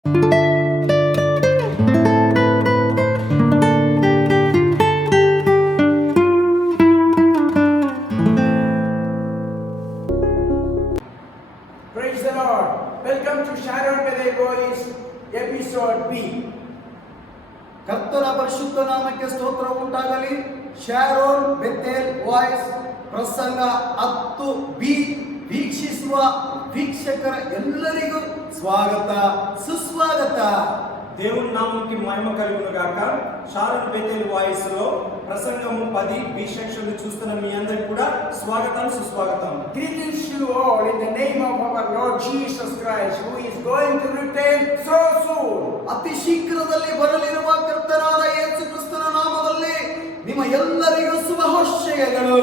Praise the Lord. Welcome to Sharon Bethel Boys episode B. ಕರ್ತನ ಪರಿಶುದ್ಧ ನಾಮಕ್ಕೆ ಸ್ತೋತ್ರ ಉಂಟಾಗಲಿ. ಶಾರೋನ್ ಬೆಥೆಲ್ ವಾಯ್ಸ್ ಪ್ರಸಂಗ 10B ವೀಕ್ಷಿಸುವ ವೀಕ್ಷಕರ ಎಲ್ಲರಿಗೂ ಸ್ವಾಗತ ಸುಸ್ವಾಗತ. దేవుని నామంకి మహిమ కలుగును గాక. షారోన్ బెతెల్ వాయిస్ లో ప్రసంగము 10B సెక్షన్ చూస్తున్న మీ అందరికి కూడా స్వాగతం సుస్వాగతం. Greetings to you all in the name of our Lord Jesus Christ, who is going to return so soon. ಅತಿ ಶೀಘ್ರದಲ್ಲಿ ಬರಲಿರುವ ಕರ್ತನಾದ ಯೇಸು ಕ್ರಿಸ್ತನ ನಾಮದಲ್ಲಿ ನಿಮ್ಮ ಎಲ್ಲರಿಗೂ ಶುಭಾಶಯಗಳು.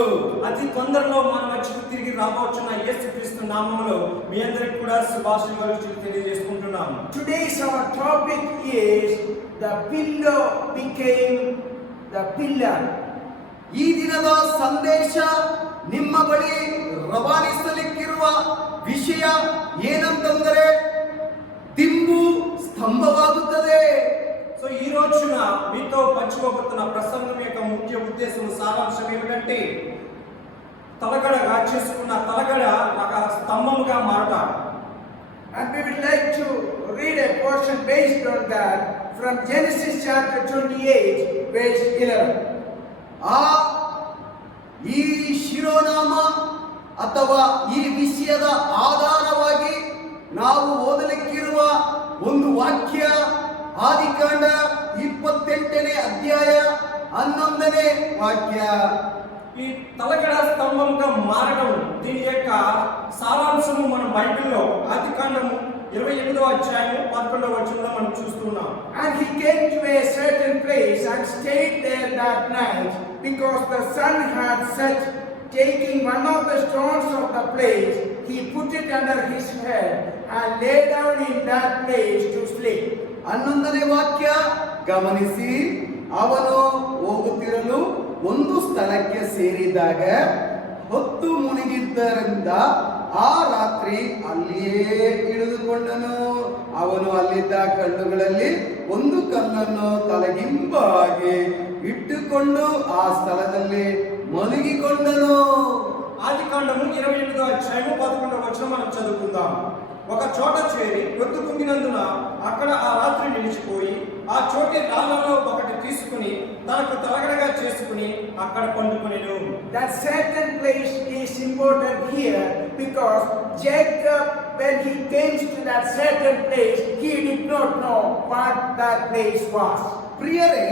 అతి తొందరలో మన మధ్యకు తిరిగి రాబోతున్న యేసుక్రీస్తు నామములో మీ అందరికి కూడా శుభాశయాలు తెలియజేసుకుంటున్నాము. Today's our topic is the pillow became the pillar. ಈ ದಿನದ ಸಂದೇಶ ನಿಮ್ಮ ಬಳಿ ರವಾನಿಸಲಿಕ್ಕಿರುವ ವಿಷಯ ಏನಂತಂದರೆ ದಿಂಬು ಸ್ತಂಭವಾಗುತ್ತದೆ. సో ఈ రోజున మీతో పంచుకోబోతున్న ప్రసంగం యొక్క ముఖ్య ఉద్దేశం సారాంశం ఏమిటంటే తలగడగా చేసుకున్న తలగడ ఒక స్తంభముగా మారటం. And we would like to read a portion based on that from Genesis chapter 28 verse 11. ಈ ಶಿರೋನಾಮ ಅಥವಾ ಈ ವಿಷಯದ ಆಧಾರವಾಗಿ ನಾವು ಓದಲಿಕ್ಕಿರುವ ಒಂದು ವಾಕ್ಯ ಆದಿಕಾಂಡ 28ನೇ ಅಧ್ಯಾಯ 11ನೇ ವಾಕ್ಯ. ఈ తలగడ స్తంభంగా మారడం దీని యొక్క సారాంశము మన బైబిల్లో ఆదికాండము 28వ అధ్యాయం 11వ వచనంలో మనం చూస్తున్నాం. And he came to a certain place and stayed there that night, because the sun had set. Taking one of the stones of the place, he put it under his head and lay down in that place to sleep. 11ನೇ ವಾಕ್ಯ ಗಮನಿಸಿ. ಅವನು ಹೋಗುತ್ತಿರಲು ಒಂದು ಸ್ಥಳಕ್ಕೆ ಸೇರಿದಾಗ ಹೊತ್ತು ಮುಳುಗಿದ್ದರಿಂದ ಆ ರಾತ್ರಿ ಅಲ್ಲಿಯೇ ಇಳಿದುಕೊಂಡನು. ಅವನು ಅಲ್ಲಿದ್ದ ಕಲ್ಲುಗಳಲ್ಲಿ ಒಂದು ಕಲ್ಲನ್ನು ತಲೆಗಿಂಬಾಗಿ ಇಟ್ಟುಕೊಂಡು ಆ ಸ್ಥಳದಲ್ಲಿ ಮಲಗಿಕೊಂಡನು. ఆదికాండము 28వ అధ్యాయం 11వ వచనం మనం చదువుకుందాం. ఒక చోట చేరి పొద్దు కుంగినందున అక్కడ ఆ రాత్రి నిలిచిపోయి ఆ చోటి రాళ్లలో ఒకటి తీసుకుని తనకు తలగడగా చేసుకుని అక్కడ పండుకొనెను. That certain place is important here because Jacob, when he came to that certain place, he did not know what that place was. ಪ್ರಿಯರೇ,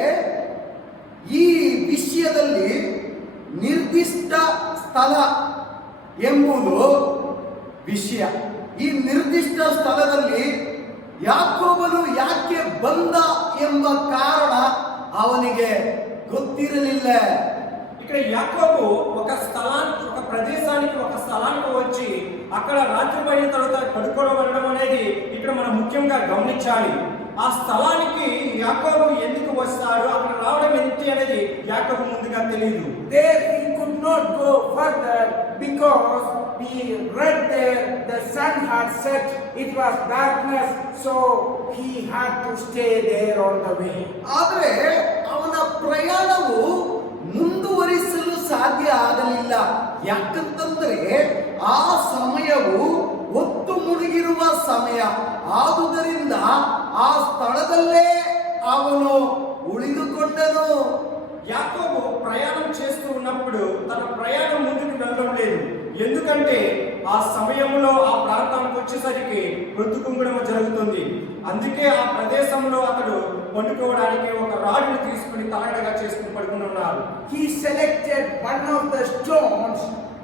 ಈ ವಿಷಯದಲ್ಲಿ ನಿರ್ದಿಷ್ಟ ಸ್ಥಳ ಎಂಬುದು ವಿಷಯ. ಈ ನಿರ್ದಿಷ್ಟ ಸ್ಥಳದಲ್ಲಿ ಯಾಕೋಬನು ಯಾಕೆ ಬಂದ ಎಂಬ ಕಾರಣ ಅವನಿಗೆ ಗೊತ್ತಿರಲಿಲ್ಲ. ఇక్కడ యాకోబు ఒక ప్రదేశానికి ఒక స్థలానికి వచ్చి అక్కడ రాత్రి పడిన తర్వాత పడుకోవడం అనడం అనేది ఇక్కడ మనం ముఖ్యంగా గమనించాలి. ఆ స్థలానికి యాకోబు ఎందుకు వస్తాడు, అక్కడ రావడం ఏంటి అనేది యాకోబు ముందుగా తెలియదు. There he could not go further because we read there the sun had set, it was darkness, so he had to stay there on the way. ಆದರೆ ಅವನ ಪ್ರಯಾಣವು ಮುಂದುವರಿಸಲು ಸಾಧ್ಯ ಆಗಲಿಲ್ಲ. ಯಾಕಂತಂದ್ರೆ ಆ ಸಮಯವು ಹೊತ್ತು ಮುಳುಗಿರುವ ಸಮಯ ಆದುದರಿಂದ ಆ ಸ್ಥಳದಲ್ಲೇ ಅವನು ಉಳಿದುಕೊಂಡನು. యాకోబు ప్రయాణం చేస్తూ ఉన్నప్పుడు తన ప్రయాణం ముందుకు వెళ్ళడం లేదు. ఎందుకంటే ఆ సమయంలో ఆ ప్రాంతానికి వచ్చేసరికి మృత్యుకుంగడం జరుగుతుంది. అందుకే ఆ ప్రదేశంలో అతడు పండుకోవడానికి ఒక రాడుని తీసుకుని తలగడగా చేసుకుని పడుకుని ఉన్నారు. He selected one of the stones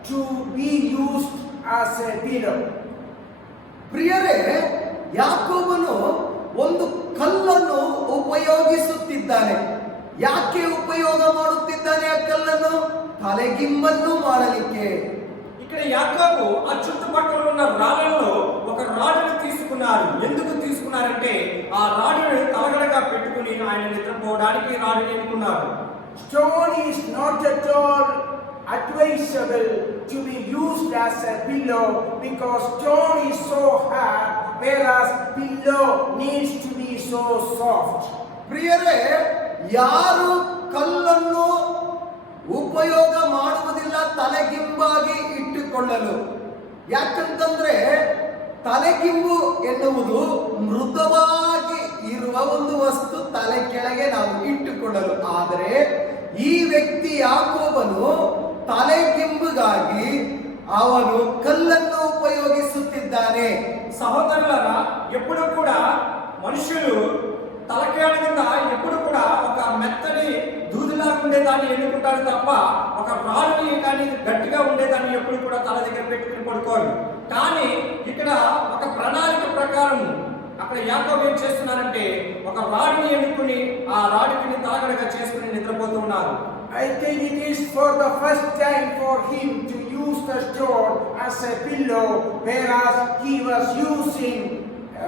to be used as a pillow. ಪ್ರಿಯರೇ, ಯಾಕೋಬನು ಒಂದು ಕಲ್ಲನ್ನು ಉಪಯೋಗಿಸುತ್ತಿದ್ದಾನೆ. ಯಾಕೆ ಉಪಯೋಗ ಮಾಡುತ್ತಿದ್ದಾನೆ ಆ ಕಲ್ಲನ್ನು? ತಲೆಗಿಂಬನ್ನು ಮಾಡಲಿಕ್ಕೆ. ఇక్కడ యాకోబు ఆ చుట్టుపక్కల ఉన్న రాళ్లలో ఒక రాడుని తీసుకున్నారు. ఎందుకు తీసుకున్నారంటే ఆ రాడుని తలగడగా పెట్టుకుని ఆయన నిద్రపోవడానికి రాడుని ఎన్నుకున్నారు. Stone is not at all advisable to be used as a pillow because stone is so hard whereas pillow needs to be so soft. ಪ್ರಿಯರೇ, ಯಾರು ಕಲ್ಲನ್ನು ಉಪಯೋಗ ಮಾಡುವುದಿಲ್ಲ ತಲೆಗಿಂಬಾಗಿ ಇಟ್ಟುಕೊಳ್ಳಲು. ಯಾಕಂತಂದ್ರೆ ತಲೆಗಿಂಬು ಎನ್ನುವುದು ಮೃದುವಾಗಿ ಇರುವ ಒಂದು ವಸ್ತು ತಲೆ ಕೆಳಗೆ ನಾವು ಇಟ್ಟುಕೊಳ್ಳಲು. ಆದರೆ ಈ ವ್ಯಕ್ತಿ ಯಾಕೋಬನು ತಲೆಗಿಂಬುಗಾಗಿ ಅವನು ಕಲ್ಲನ್ನು ಉಪಯೋಗಿಸುತ್ತಿದ್ದಾನೆ. సహోదరులారా, ఎప్పుడు కూడా మనుషులు తలకేళ కింద ఎప్పుడు కూడా ఒక మెత్తని దూదిలాగా ఉండేదాన్ని ఎన్నుకుంటారు తప్ప ఒక రాళ్ళని కానీ గట్టిగా ఉండేదాన్ని ఎప్పుడు కూడా తల దగ్గర పెట్టుకుని పడుకోరు. కానీ ఇక్కడ ఒక ప్రణాళిక ప్రకారం అక్కడ యాకోబు ఏం చేస్తున్నారంటే ఒక రాడిని ఎన్నుకుని ఆ రాడిని తలగడగా చేసుకుని నిద్రపోతూ ఉన్నారు. I think it is for the first time for him to use the stone as a pillow, whereas he was using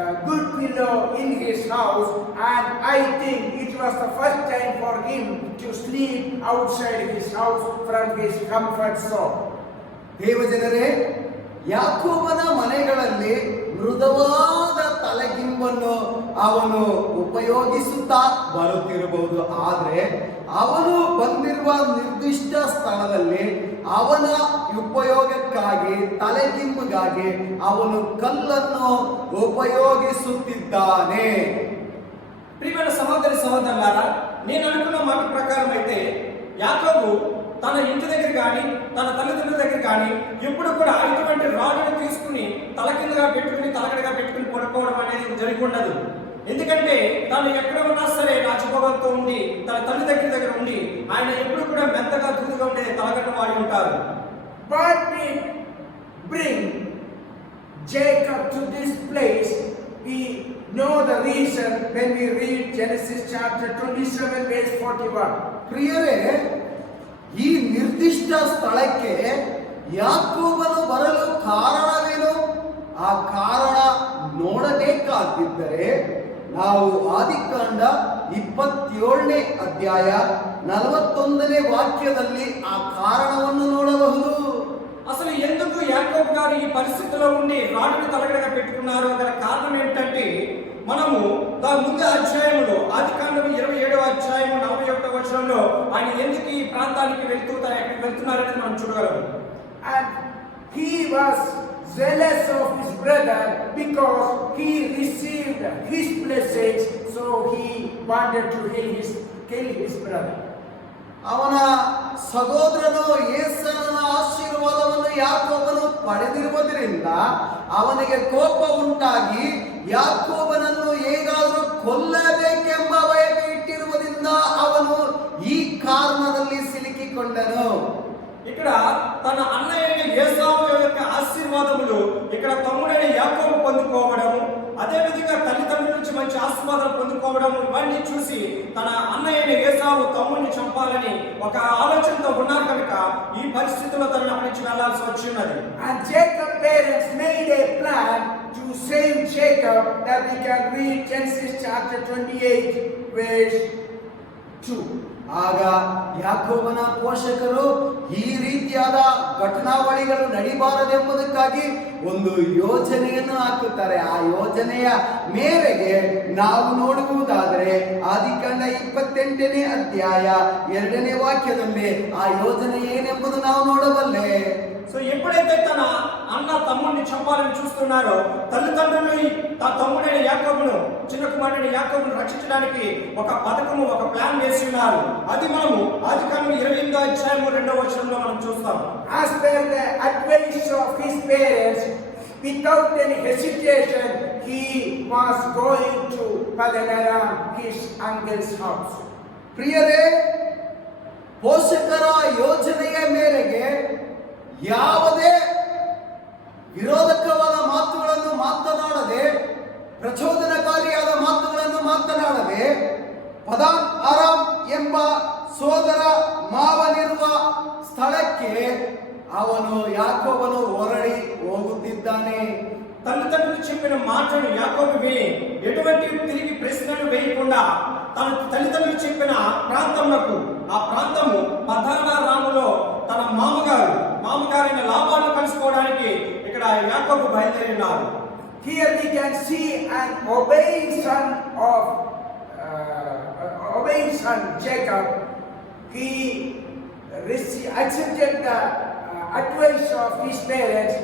a good pillow in his house, and I think it was the first time for him to sleep outside his house from his comfort zone. ದೇವಜನರೇ, ಯಾಕೋಬನ ಮನೆಗಳಲ್ಲಿ ಮೃದುವಾದ ತಲೆಗಿಂಬನ್ನು ಅವನು ಉಪಯೋಗಿಸುತ್ತಾ ಬರುತ್ತಿರಬಹುದು. ಆದರೆ ಅವನು ಬಂದಿರುವ ನಿರ್ದಿಷ್ಟ ಸ್ಥಳದಲ್ಲಿ ಅವನ ಉಪಯೋಗಕ್ಕಾಗಿ ತಲೆಗಿಂಬಿಗಾಗಿ ಅವನು ಕಲ್ಲನ್ನು ಉಪಯೋಗಿಸುತ್ತಿದ್ದಾನೆ. ప్రియమైన సహోదరి సహోదరులారా, నేను అనుకున్న మాట ప్రకారం అయితే యాకోబు తన ఇంటి దగ్గర కానీ తన తల్లిదండ్రుల దగ్గర కానీ ఎప్పుడు కూడా ఇటువంటి రాళ్ళను తీసుకుని తల కిందగా పెట్టుకుని తలగడగా పెట్టుకుని పడుకోవడం అనేది జరిగి ఉండదు. ఎందుకంటే తాను ఎక్కడ ఉన్నా సరే రాజభోగంతో ఉండి తన తల్లి దగ్గర ఉండి ఆయన ఎప్పుడు కూడా మెత్తగా దూదుగా ఉండే తలగట్ట వాడి ఉంటారు. What did bring Jacob to this place? We know the reason when we read Genesis chapter 27 verse 41. ಪ್ರಿಯರೇ, ಈ ನಿರ್ದಿಷ್ಟ ಸ್ಥಳಕ್ಕೆ ಯಾಕೋಬನು ಬರಲು ಕಾರಣವೇನು? ಆ ಕಾರಣ ನೋಡಬೇಕಾಗಿದ್ದರೆ ನಾವು ಆದಿಕಾಂಡ 27ನೇ ಅಧ್ಯಾಯ 41ನೇ ವಾಕ್ಯದಲ್ಲಿ ಆ ಕಾರಣವನ್ನು ನೋಡಬಹುದು. అసలు ఎందుకు యాకోబు గారు ఈ పరిస్థితిలో ఉండి రాళ్ళని తలగడగా పెట్టుకున్నారు గల కారణం ఏంటంటే మనము ముందు అధ్యాయంలో ఆదికాండం 27వ అధ్యాయం 41వ వచనంలో ఆయన ఎందుకు ఈ ప్రాంతానికి వెళ్తున్నారనేది మనం చూడగలం. And he was zealous of his brother because he received his blessings, so he wanted to kill his brother. ಅವನ ಸಹೋದರನು ಏಸನ ಆಶೀರ್ವಾದವನ್ನು ಯಾಕೋಬನು ಪಡೆದಿರುವುದರಿಂದ ಅವನಿಗೆ ಕೋಪ ಉಂಟಾಗಿ ಯಾಕೋಬನನ್ನು ಹೇಗಾದರೂ ಕೊಲ್ಲಬೇಕೆಂಬ ಬಯಕೆ ಇಟ್ಟಿರುವುದರಿಂದ ಅವನು ಈ ಕಾರಣದಲ್ಲಿ ಸಿಲುಕಿಕೊಂಡನು. ఇక్కడ తన అన్నయ్య ఏసావు యొక్క ఆశీర్వాదములు ఇక్కడ తమ్ముడైన యాకోబు పొందుకోవడము, అదే విధంగా తల్లిదండ్రుల నుంచి మంచి ఆశీర్వాదం పొందుకోవడం ఇవన్నీ చూసి తన అన్నయ్య ఏసావు తమ్ముడిని చంపాలని ఒక ఆలోచనతో ఉన్నారు కనుక ఈ పరిస్థితిలో తనని అక్కడి నుంచి వెళ్లాల్సి వచ్చి ఉన్నది. And Jacob's parents made a plan to save Jacob, that we can read Genesis chapter 28 verse 2. ಆಗ ಯಾಕೋಬನ ಪೋಷಕರು ಈ ರೀತಿಯಾದ ಘಟನಾವಳಿಗಳು ನಡಿಬಾರದೆಂಬುದಕ್ಕಾಗಿ ಒಂದು ಯೋಜನೆಯನ್ನು ಹಾಕುತ್ತಾರೆ. ಆ ಯೋಜನೆಯ ಮೇರೆಗೆ ನಾವು ನೋಡುವುದಾದರೆ ಆದಿಕಾಂಡ 28ನೇ ಅಧ್ಯಾಯ 2ನೇ ವಾಕ್ಯದಲ್ಲಿ ಆ ಯೋಜನೆ ಏನೆಂಬುದು ನಾವು ನೋಡಬಲ್ಲೆ. సో ఎప్పుడైతే తన అన్న తమ్ముడిని చంపాలని చూస్తున్నారో తల్లిదండ్రులు ఆ తమ్ముడైన యాకోబును చిన్న కుమారుడైన యాకోబును రక్షించడానికి ఒక పథకము ఒక ప్లాన్ వేసి ఉన్నారు. అది మనము ఆదికాండం 28వ అధ్యాయం 2వ వచనంలో మనం చూస్తాం. As per the advice of his parents, without any hesitation, he was going to Padanaram, his uncle's house. ಪ್ರಿಯರೇ, ಪೋಷಕರ ಯೋಜನೆಯ ಮೇರೆಗೆ ಯಾವುದೇ ವಿರೋಧಕವಾದ ಮಾತುಗಳನ್ನು ಮಾತನಾಡದೆ, ಪ್ರಚೋದನಕಾರಿಯಾದ ಮಾತುಗಳನ್ನು ಮಾತನಾಡದೆ ಪದಾನ್ ಆರಾಮ್ ಎಂಬ ಸೋದರ ಮಾವನಿರುವ ಸ್ಥಳಕ್ಕೆ ಅವನು ಯಾಕೋಬನು ಹೊರಡಿ ಹೋಗುತ್ತಿದ್ದಾನೆ. తల్లిదండ్రులు చెప్పిన మాటను యాకోబు విని ఎటువంటి తిరిగి ప్రశ్నలు వేయకుండా తన తల్లిదండ్రులు చెప్పిన ప్రాంతములకు, ఆ ప్రాంతము పదానారాములో తన మామగారైన లాబాను కలుసుకోవడానికి ఇక్కడ యాకోబు బయలుదేరి ఉన్నారు. Here we can see an obeying son Jacob. He accepted the advice of his parents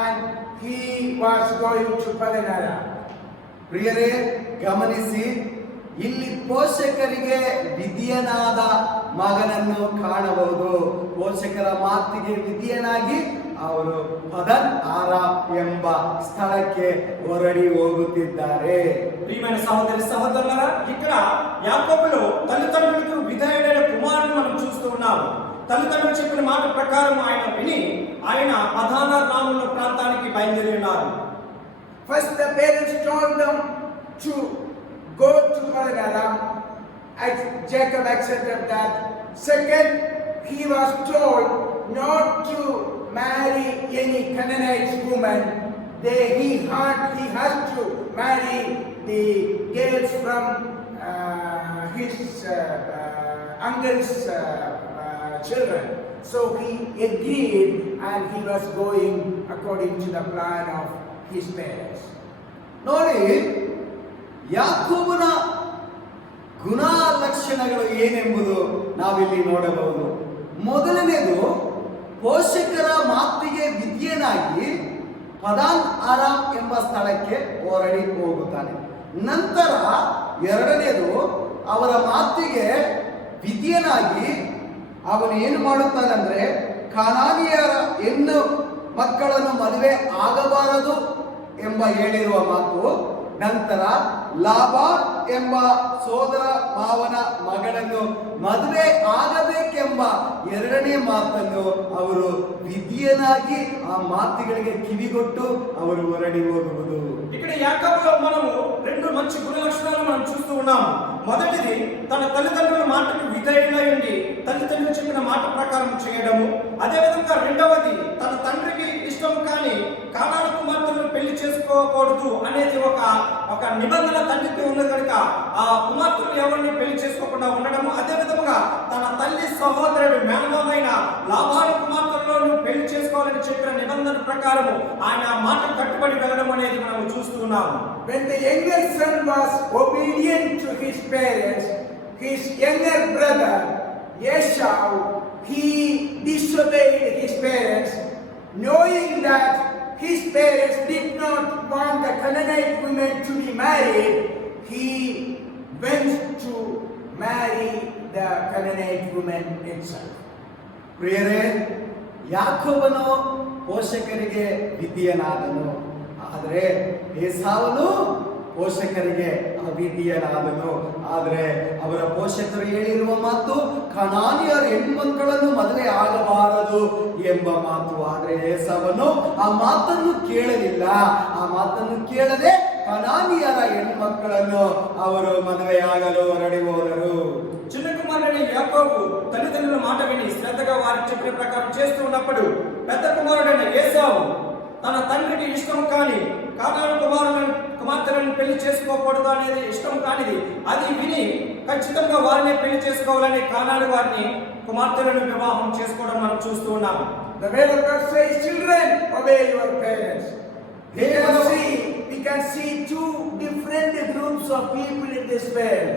and he was going to Padanara. ಪ್ರಿಯರೇ, ಗಮನಿಸಿ, ಇಲ್ಲಿ ಪೋಷಕರಿಗೆ ವಿಧಿಯನಾದ ಮಗನನ್ನು ಕಾಣಬಹುದು. ಪೋಷಕರ ಮಾತಿಗೆ ವಿಧಿಯನಾಗಿ ಅವರು ಪದನ್ ಆರಾಮ್ ಎಂಬ ಸ್ಥಳಕ್ಕೆ ಹೊರಡಿ ಹೋಗುತ್ತಿದ್ದಾರೆ. ప్రియమైన సహోదరి సహోదరులారా, ఇక్కడ యాకోబులో తల్లిదండ్రులకు విధేయుడైన కుమారుని మనం చూస్తూ ఉన్నాం. తల్లిదండ్రులు చెప్పిన మాట ప్రకారం ఆయన విని ఆయన పదానారాముల ప్రాంతానికి బయలుదేరి ఉన్నారు. First the parents told them to go to Padanara. Jacob accepted that. Second, he was told not to marry any Canaanite woman. He has to marry the girls from his uncle's children. So he agreed and he was going according to the plan of his parents. ನೋಡಿ, ಯಾಕೋಬನ ಗುಣ ಲಕ್ಷಣಗಳು ಏನೆಂಬುದು ನಾವಿಲ್ಲಿ ನೋಡಬಹುದು. ಮೊದಲನೇದು, ಪೋಷಕರ ಮಾತಿಗೆ ವಿಧೇಯನಾಗಿ ಪದಾನ್ ಆರಾಮ್ ಎಂಬ ಸ್ಥಳಕ್ಕೆ ಹೊರಡಿ ಹೋಗುತ್ತಾನೆ. ನಂತರ ಎರಡನೇದು, ಅವರ ಮಾತಿಗೆ ವಿಧೇಯನಾಗಿ ಅವನು ಏನು ಮಾಡುತ್ತಾನಂದ್ರೆ ಕಾನಾನಿಯರ ಹೆಣ್ಣು ಮಕ್ಕಳನ್ನು ಮದುವೆ ಆಗಬಾರದು ಎಂಬ ಹೇಳಿರುವ ಮಾತು. ನಂತರ ಲಾಬಾನ್ ಎಂಬ ಸೋದರ ಮಾವನ ಮಗಳನ್ನು ಮದುವೆ ಆಗಬೇಕೆಂಬ ಎರಡನೇ ಮಾತನ್ನು ಅವರು ವಿಧಿಯನಾಗಿ ಆ ಮಾತುಗಳಿಗೆ ಕಿವಿಗೊಟ್ಟು ಅವರು ಹೊರಡಿ ಹೋಗುವುದು. ఇక్కడ యాకోబులో మనము రెండు మంచి గుణ లక్షణాలు మనం చూస్తూ ఉన్నాము. మొదటిది, తన తల్లిదండ్రుల మాటకు విధేయుడై ఉండి తల్లిదండ్రులు చెప్పిన మాట ప్రకారం చేయడము. అదే విధంగా రెండవది, తన తండ్రికి ఇష్టం కాని కానాను కుమార్తెలను పెళ్లి చేసుకోకూడదు అనేది ఒక నిబంధన తండ్రికి ఉంది కనుక ఆ కుమార్తెలు ఎవరిని పెళ్లి చేసుకోకుండా ఉండడము. అదే విధముగా తన తల్లి సహోదరుడు మేనమామైన లాబాను కుమార్తెలను పెళ్లి చేసుకోవాలని చెప్పిన నిబంధన ప్రకారము ఆయన మాట కట్టుబడి వెళ్ళడం అనేది మనం చూస్తూ ఉన్నాము. When the younger son was obedient to his parents, his younger brother Esau, he disobeyed his parents, knowing that his parents did not want the Canaanite women to be married. He went to marry the Canaanite woman itself. ಪ್ರಿಯರೇ, ಯಾಕೋಬನು ಪೋಷಕರಿಗೆ ವಿಧಿಯನಾದನು, ಆದರೆ ಏಸಾವನು ಪೋಷಕರಿಗೆ ಅವಿಧಿಯನಾದನು. ಆದರೆ ಅವರ ಪೋಷಕರು ಹೇಳಿರುವ ಮಾತು ಕಾನಾನಿಯರ ಹೆಣ್ಮಕ್ಕಳನ್ನು ಮದುವೆ ಆಗಬಾರದು ಎಂಬ ಮಾತು. ಆದರೆ ಏಸಾವನು ಆ ಮಾತನ್ನು ಕೇಳಲಿಲ್ಲ. ಆ ಮಾತನ್ನು ಕೇಳದೆ ಕಾನಾನಿಯರ ಹೆಣ್ಮಕ್ಕಳನ್ನು ಅವರು ಮದುವೆಯಾಗಲು ಹೊರಡಿ ಹೋದರು. చిన్న కుమారుడైన యాకోబు తల్లిదండ్రుల మాట విని శ్రద్ధగా వారి చెప్పిన ప్రకారం చేస్తూ ఉన్నప్పుడు పెద్ద కుమారుడైన ఏసావు తన తండ్రికి ఇష్టం కాని కానాను కుమార్తెలను పెళ్లి చేసుకోకూడదు అనేది ఇష్టం కానిది అది విని ఖచ్చితంగా వారిని పెళ్లి చేసుకోవాలని కానాను వారిని కుమార్తెలను వివాహం చేసుకోవడం మనం చూస్తూ ఉన్నాము. The word of God says, children, obey your parents. We can see two different groups of people in this world.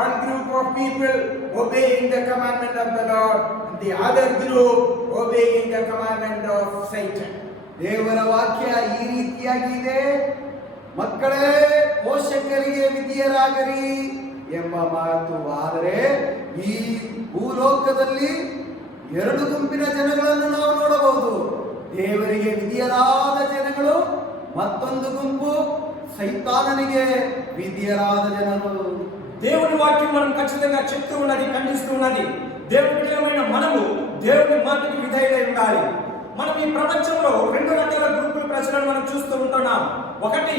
One group of people obeying the commandment of the Lord, and the other group obeying the commandment of Satan. ದೇವರ ವಾಕ್ಯ ಈ ರೀತಿಯಾಗಿದೆ, ಮಕ್ಕಳೇ ಪೋಷಕರಿಗೆ ವಿಧಿಯರಾಗರಿ ಎಂಬ ಮಾತು. ಆದರೆ ಈ ಭೂಲೋಕದಲ್ಲಿ ಎರಡು ಗುಂಪಿನ ಜನಗಳನ್ನು ನಾವು ನೋಡಬಹುದು. ದೇವರಿಗೆ ವಿಧಿಯರಾದ ಜನಗಳು, ಮತ್ತೊಂದು ಗುಂಪು ಸೈತಾನನಿಗೆ ವಿಧಿಯರಾದ ಜನರು. దేవుని వాక్యం మనం ఖచ్చితంగా చెప్తూ ఉన్నది, ఖండిస్తూ ఉన్నది. దేవుని బిడ్డలమైన మనము దేవుని మాటకి విధేయులై ఉండాలి. మనం ఈ ప్రపంచంలో రెండు రకాల గ్రూపుల ప్రజలను మనం చూస్తూ ఉంటున్నాం. ఒకటి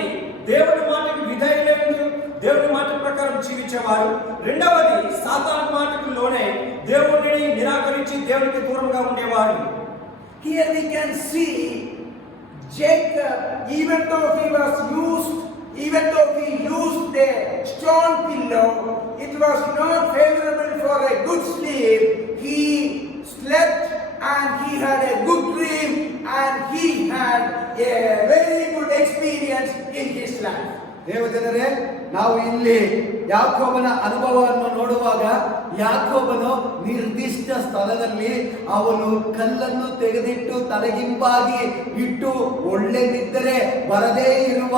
దేవుని మాటకి విధేయులై ఉండి దేవుని మాట ప్రకారం జీవించేవారు. రెండవది సాతాను మాటకు లోనే దేవుడిని నిరాకరించి దేవునికి దూరంగా ఉండేవారు. Here we can see Jacob, even though he used a stone pillow, it was not favorable for a good sleep. He slept and he had a good dream and he had a very good experience ದೇವಜನರೇ, ನಾವು ಇಲ್ಲಿ ಯಾಕೋಬನ ಅನುಭವವನ್ನು ನೋಡುವಾಗ, ಯಾಕೋಬನು ನಿರ್ದಿಷ್ಟ ಸ್ಥಳದಲ್ಲಿ ಅವನು ಕಲ್ಲನ್ನು ತೆಗೆದಿಟ್ಟು ತಲೆಗಿಂಬಾಗಿ ಇಟ್ಟು ಒಳ್ಳೆ ನಿದ್ರೆ ಬರದೇ ಇರುವ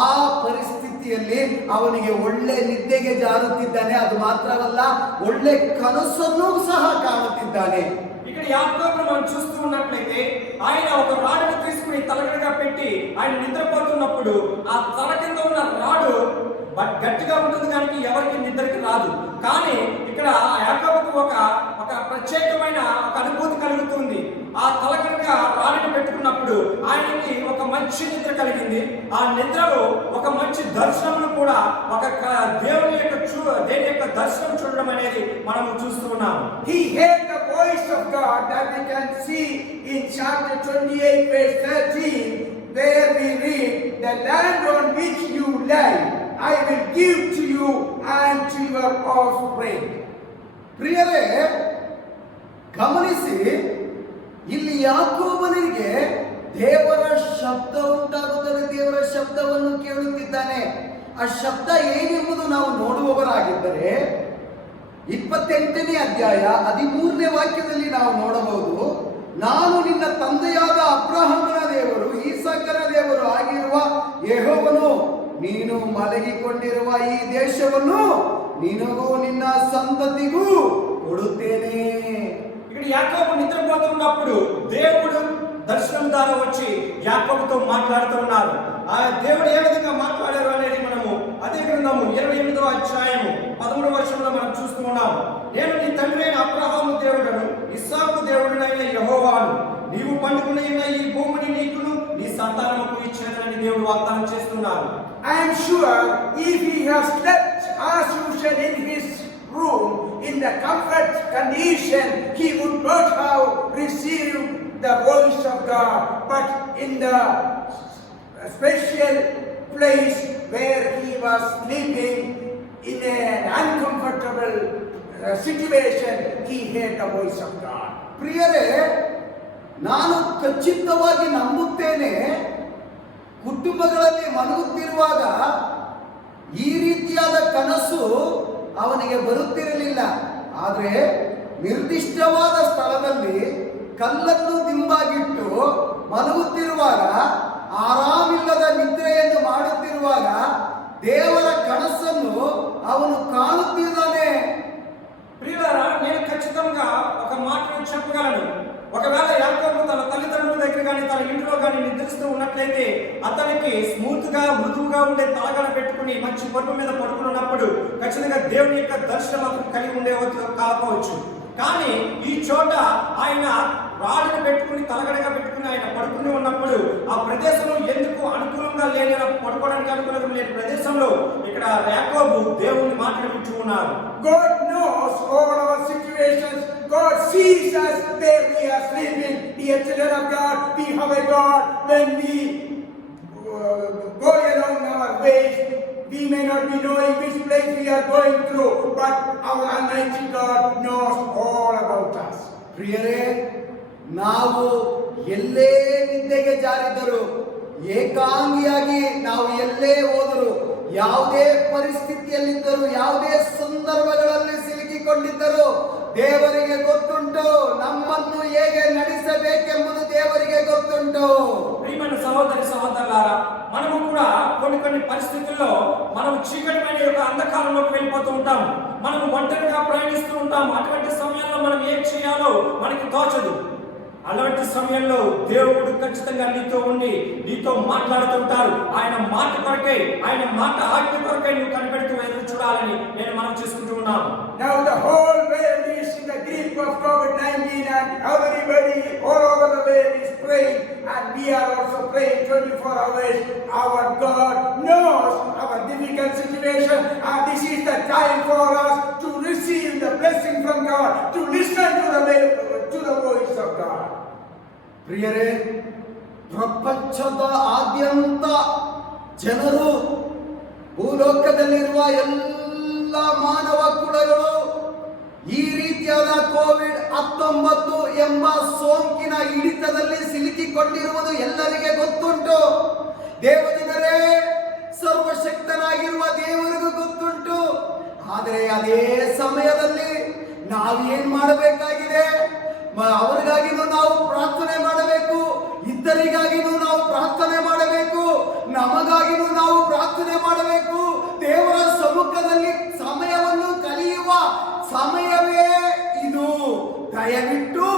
ಆ ಪರಿಸ್ಥಿತಿಯಲ್ಲಿ ಅವನಿಗೆ ಒಳ್ಳೆ ನಿದ್ದೆಗೆ ಜಾರುತ್ತಿದ್ದಾನೆ. ಅದು ಮಾತ್ರವಲ್ಲ, ಒಳ್ಳೆ ಕನಸನ್ನು ಸಹ ಕಾಣುತ್ತಿದ್ದಾನೆ. ఇక్కడ యాకోబును మనం చూస్తూ ఉన్నట్లయితే ఆయన ఒక రాడును తీసుకుని తలగడగా పెట్టి ఆయన నిద్రపోతున్నప్పుడు ఆ తల కింద ఉన్న రాడు గట్టిగా ఉంటుంది కానీ ఎవరికి నిద్రకి రాదు. కానీ ఇక్కడ యాకోబుకు ఒక ప్రత్యేకమైన ఒక అనుభూతి కలుగుతుంది. ఆ తల కింద రాడిని పెట్టుకున్నప్పుడు ఆయనకి ఒక మంచి నిద్ర కలిగింది. ఆ నిద్రలో ఒక మంచి దర్శనమును కూడా ఒక దేవుని యొక్క దర్శనం చూడడం అనేది మనం చూస్తూ ఉన్నాం. He heard the voice of God that we can see in chapter 28 verse 13, where we read, "The land on which you lie I will give to you and to your offspring." ಪ್ರಿಯರೇ, ಗಮನಿಸಿ, ಇಲ್ಲಿ ಯಾಕೋಬನಿಗೆ ದೇವರ ಶಬ್ದ ಉಂಟಾಗುತ್ತದೆ. ದೇವರ ಶಬ್ದವನ್ನು ಕೇಳುತ್ತಿದ್ದಾನೆ. ಆ ಶಬ್ದ ಏನೆಂಬುದು ನಾವು ನೋಡುವವರಾಗಿದ್ದರೆ 28ನೇ ಅಧ್ಯಾಯ 13ನೇ ವಾಕ್ಯದಲ್ಲಿ ನಾವು ನೋಡಬಹುದು. ನಾನು ನಿನ್ನ ತಂದೆಯಾದ ಅಬ್ರಹಾಮನ ದೇವರು, ಈಸಾಕನ ದೇವರು ಆಗಿರುವ ಯೆಹೋವನು, ನೀನು ಮಲಗಿಕೊಂಡಿರುವ ಈ ದೇಶವನ್ನು ನಿನಗೂ ನಿನ್ನ ಸಂತತಿಗೂ కొడుతేనే. ఇక్కడ యాకోబు నిద్రపోతున్నప్పుడు దేవుడు దర్శనం ద్వారా వచ్చి యాకోబుతో మాట్లాడుతూ ఉన్నారు. ఆ దేవుడు ఏ విధంగా మాట్లాడారు అనేది మనము అదే గ్రంథము 28వ అధ్యాయము 13వ వచనంలో మనం చూస్తూ ఉన్నాము. నేను నీ తండ్రి అయిన అబ్రహాము దేవుడను, ఇస్సాకు దేవుడనైన యెహోవాను, నీవు పండుకుని ఉన్న ఈ భూమిని నీకును నీ సంతానముకు ఇచ్చేదనని దేవుడు వాగ్దానం చేస్తున్నారు. I am sure if he has slept as usual in his room in the comfort condition, he would not have received the voice of God, but in the special place where he was sleeping in an uncomfortable situation, he heard the voice of God. ಪ್ರಿಯರೇ, ನಾನು ಖಚಿತವಾಗಿ ನಂಬುತ್ತೇನೆ, ಕುಟುಂಬಗಳಲ್ಲಿ ಮಲಗುತ್ತಿರುವಾಗ ಈ ರೀತಿಯಾದ ಕನಸು ಅವನಿಗೆ ಬರುತ್ತಿರಲಿಲ್ಲ. ಆದರೆ ನಿರ್ದಿಷ್ಟವಾದ ಸ್ಥಳದಲ್ಲಿ ಕಲ್ಲನ್ನು ದಿಂಬಾಗಿಟ್ಟು ಮಲಗುತ್ತಿರುವಾಗ, ಆರಾಮಿಲ್ಲದ ನಿದ್ರೆಯನ್ನು ಮಾಡುತ್ತಿರುವಾಗ ದೇವರ ಕನಸನ್ನು ಅವನು ಕಾಣುತ್ತಿದ್ದಾನೆ. ప్రియులారా, నేను ఖచ్చితంగా ఒక మాటను చెప్పగలను. ఒకవేళ యాకోబు తన తల్లిదండ్రుల దగ్గర కానీ తన ఇంట్లో కానీ నిద్రిస్తూ ఉన్నట్లయితే అతనికి స్మూత్ గా మృదువుగా ఉండే తలగడ పెట్టుకుని మంచి పరుపు మీద పడుకుని ఉన్నప్పుడు ఖచ్చితంగా దేవుని యొక్క దర్శనం అతను కలిగి ఉండేవచ్చు కాకపోవచ్చు. కానీ ఈ చోట ఆయన రాళ్ళను పెట్టుకుని తలగడగా పెట్టుకుని ఆయన పడుకుని ఉన్నప్పుడు ఆ ప్రదేశంలో ఎందుకు అనుకూలంగా లేని, పడుకోవడానికి అనుకూలంగా లేని ప్రదేశంలో ఇక్కడ యాకోబు దేవుని మాటలు వింటూ ఉన్నారు. God knows all our situations. God sees us where we are sleeping. Dear children of God, we have a God. When we go along our ways, we may not be knowing which place we are going through, but our Almighty God knows all about us. ಪ್ರಿಯರೇ, ನಾವು ಎಲ್ಲೇ ನಿದ್ದೆಗೆ ಜಾರಿದರು, ಏಕಾಂಗಿಯಾಗಿ ನಾವು ಎಲ್ಲೇ ಹೋದರು, ಯಾವುದೇ ಪರಿಸ್ಥಿತಿಯಲ್ಲಿದ್ದರು, ಯಾವುದೇ ಸಂದರ್ಭಗಳಲ್ಲಿ ಸಿಲುಕಿಕೊಂಡಿದ್ದರು, ದೇವರಿಗೆ ಗೊತ್ತುಂಟು. ನಮ್ಮನ್ನು ಹೇಗೆ ನಡೆಸಬೇಕೆಂಬುದು ದೇವರಿಗೆ ಗೊತ್ತುಂಟು. ప్రియమైన సహోదరి సహోదరులారా, మనము కూడా కొన్ని పరిస్థితుల్లో మనం చీకటిమైన యొక్క అంధకారంలోకి వెళ్ళిపోతూ ఉంటాం. మనం ఒంటరిగా ప్రయాణిస్తూ ఉంటాం. అటువంటి సమయంలో మనం ఏం చేయాలో మనకి తోచదు. అలాంటి సమయంలో దేవుడు ఖచ్చితంగా నీతో ఉండి నీతో మాట్లాడుతుంటారు. ఆయన మాట కొరకై, ఆయన మాట ఆజ్ఞ కొరకై నువ్వు కనిపెడుతూ ఎదురు చూడాలని నేను మనం చేసుకుంటూ ఉన్నాం. Now the whole world is in the grip of COVID-19 and everybody all over the world is praying, and we are also praying 24 hours. Our God knows our difficult situation, and this is the time for us to receive the blessing from God, to listen to the voice of God. ಪ್ರಿಯರೇ, ಪ್ರಪಂಚದ ಆದ್ಯಂತ ಜನರು, ಭೂಲೋಕದಲ್ಲಿರುವ ಎಲ್ಲ ಮಾನವ ಕುಲಗಳು ಈ ರೀತಿಯಾದ COVID-19 ಎಂಬ ಸೋಂಕಿನ ಹಿಡಿತದಲ್ಲಿ ಸಿಲುಕಿಕೊಂಡಿರುವುದು ಎಲ್ಲರಿಗೆ ಗೊತ್ತುಂಟು. ದೇವಜನರೇ, ಸರ್ವಶಕ್ತನಾಗಿರುವ ದೇವರಿಗೂ ಗೊತ್ತುಂಟು. ಆದರೆ ಅದೇ ಸಮಯದಲ್ಲಿ ನಾವೇನ್ ಮಾಡಬೇಕಾಗಿದೆ? ಅವರಿಗಾಗಿನೂ ನಾವು ಪ್ರಾರ್ಥನೆ ಮಾಡಬೇಕು, ಇತರಿಗಾಗಿನೂ ನಾವು ಪ್ರಾರ್ಥನೆ ಮಾಡಬೇಕು, ನಮಗಾಗಿನೂ ನಾವು ಪ್ರಾರ್ಥನೆ ಮಾಡಬೇಕು. ದೇವರ ಸಮ್ಮುಖದಲ್ಲಿ ಸಮಯವನ್ನು ಕಲಿಯುವ ಸಮಯವೇ ಇದು. ದಯವಿಟ್ಟು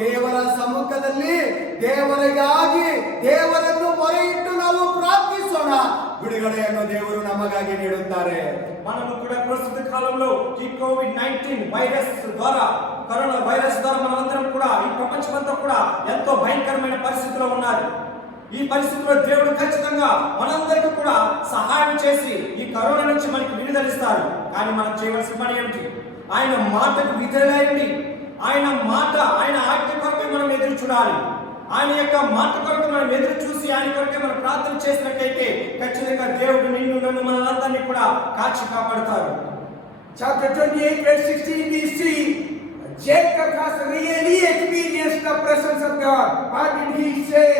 ದೇವರ ಸಮ್ಮುಖದಲ್ಲಿ ದೇವರಿಗಾಗಿ ದೇವರನ್ನು ಮೊರೆ ಇಟ್ಟು ನಾವು ಪ್ರಾರ್ಥಿಸೋಣ. ಬಿಡುಗಡೆಯನ್ನು ದೇವರು ನಮಗಾಗಿ ನೀಡುತ್ತಾರೆ. మనము కూడా ప్రస్తుత కాలంలో ఈ కోవిడ్-19 వైరస్ ద్వారా, కరోనా వైరస్ ద్వారా మనమందరం కూడా ఈ ప్రపంచమంతా కూడా ఎంతో భయంకరమైన పరిస్థితిలో ఉన్నారు. ఈ పరిస్థితిలో దేవుడు ఖచ్చితంగా మనందరికీ కూడా సహాయం చేసి ఈ కరోనా నుంచి మనకి విడుదలిస్తారు. కానీ మనం చేయవలసిన పని ఏమిటి? ఆయన మాటకు విధేయులైండి. ఆయన మాట, ఆయన ఆజ్ఞ కొరకే మనం ఎదురు చూడాలి. ఆయన యొక్క మాట కొరకు మనం ఎదురు చూసి ఆయన కొరకే మనం ప్రార్థన చేసినట్లయితే ఖచ్చితంగా దేవుడు నిన్ను నన్ను మనందరినీ కూడా కాచి కాపాడుతారు. Chapter 28 verse 16 we see Jacob has really experienced the presence of God. What did he say?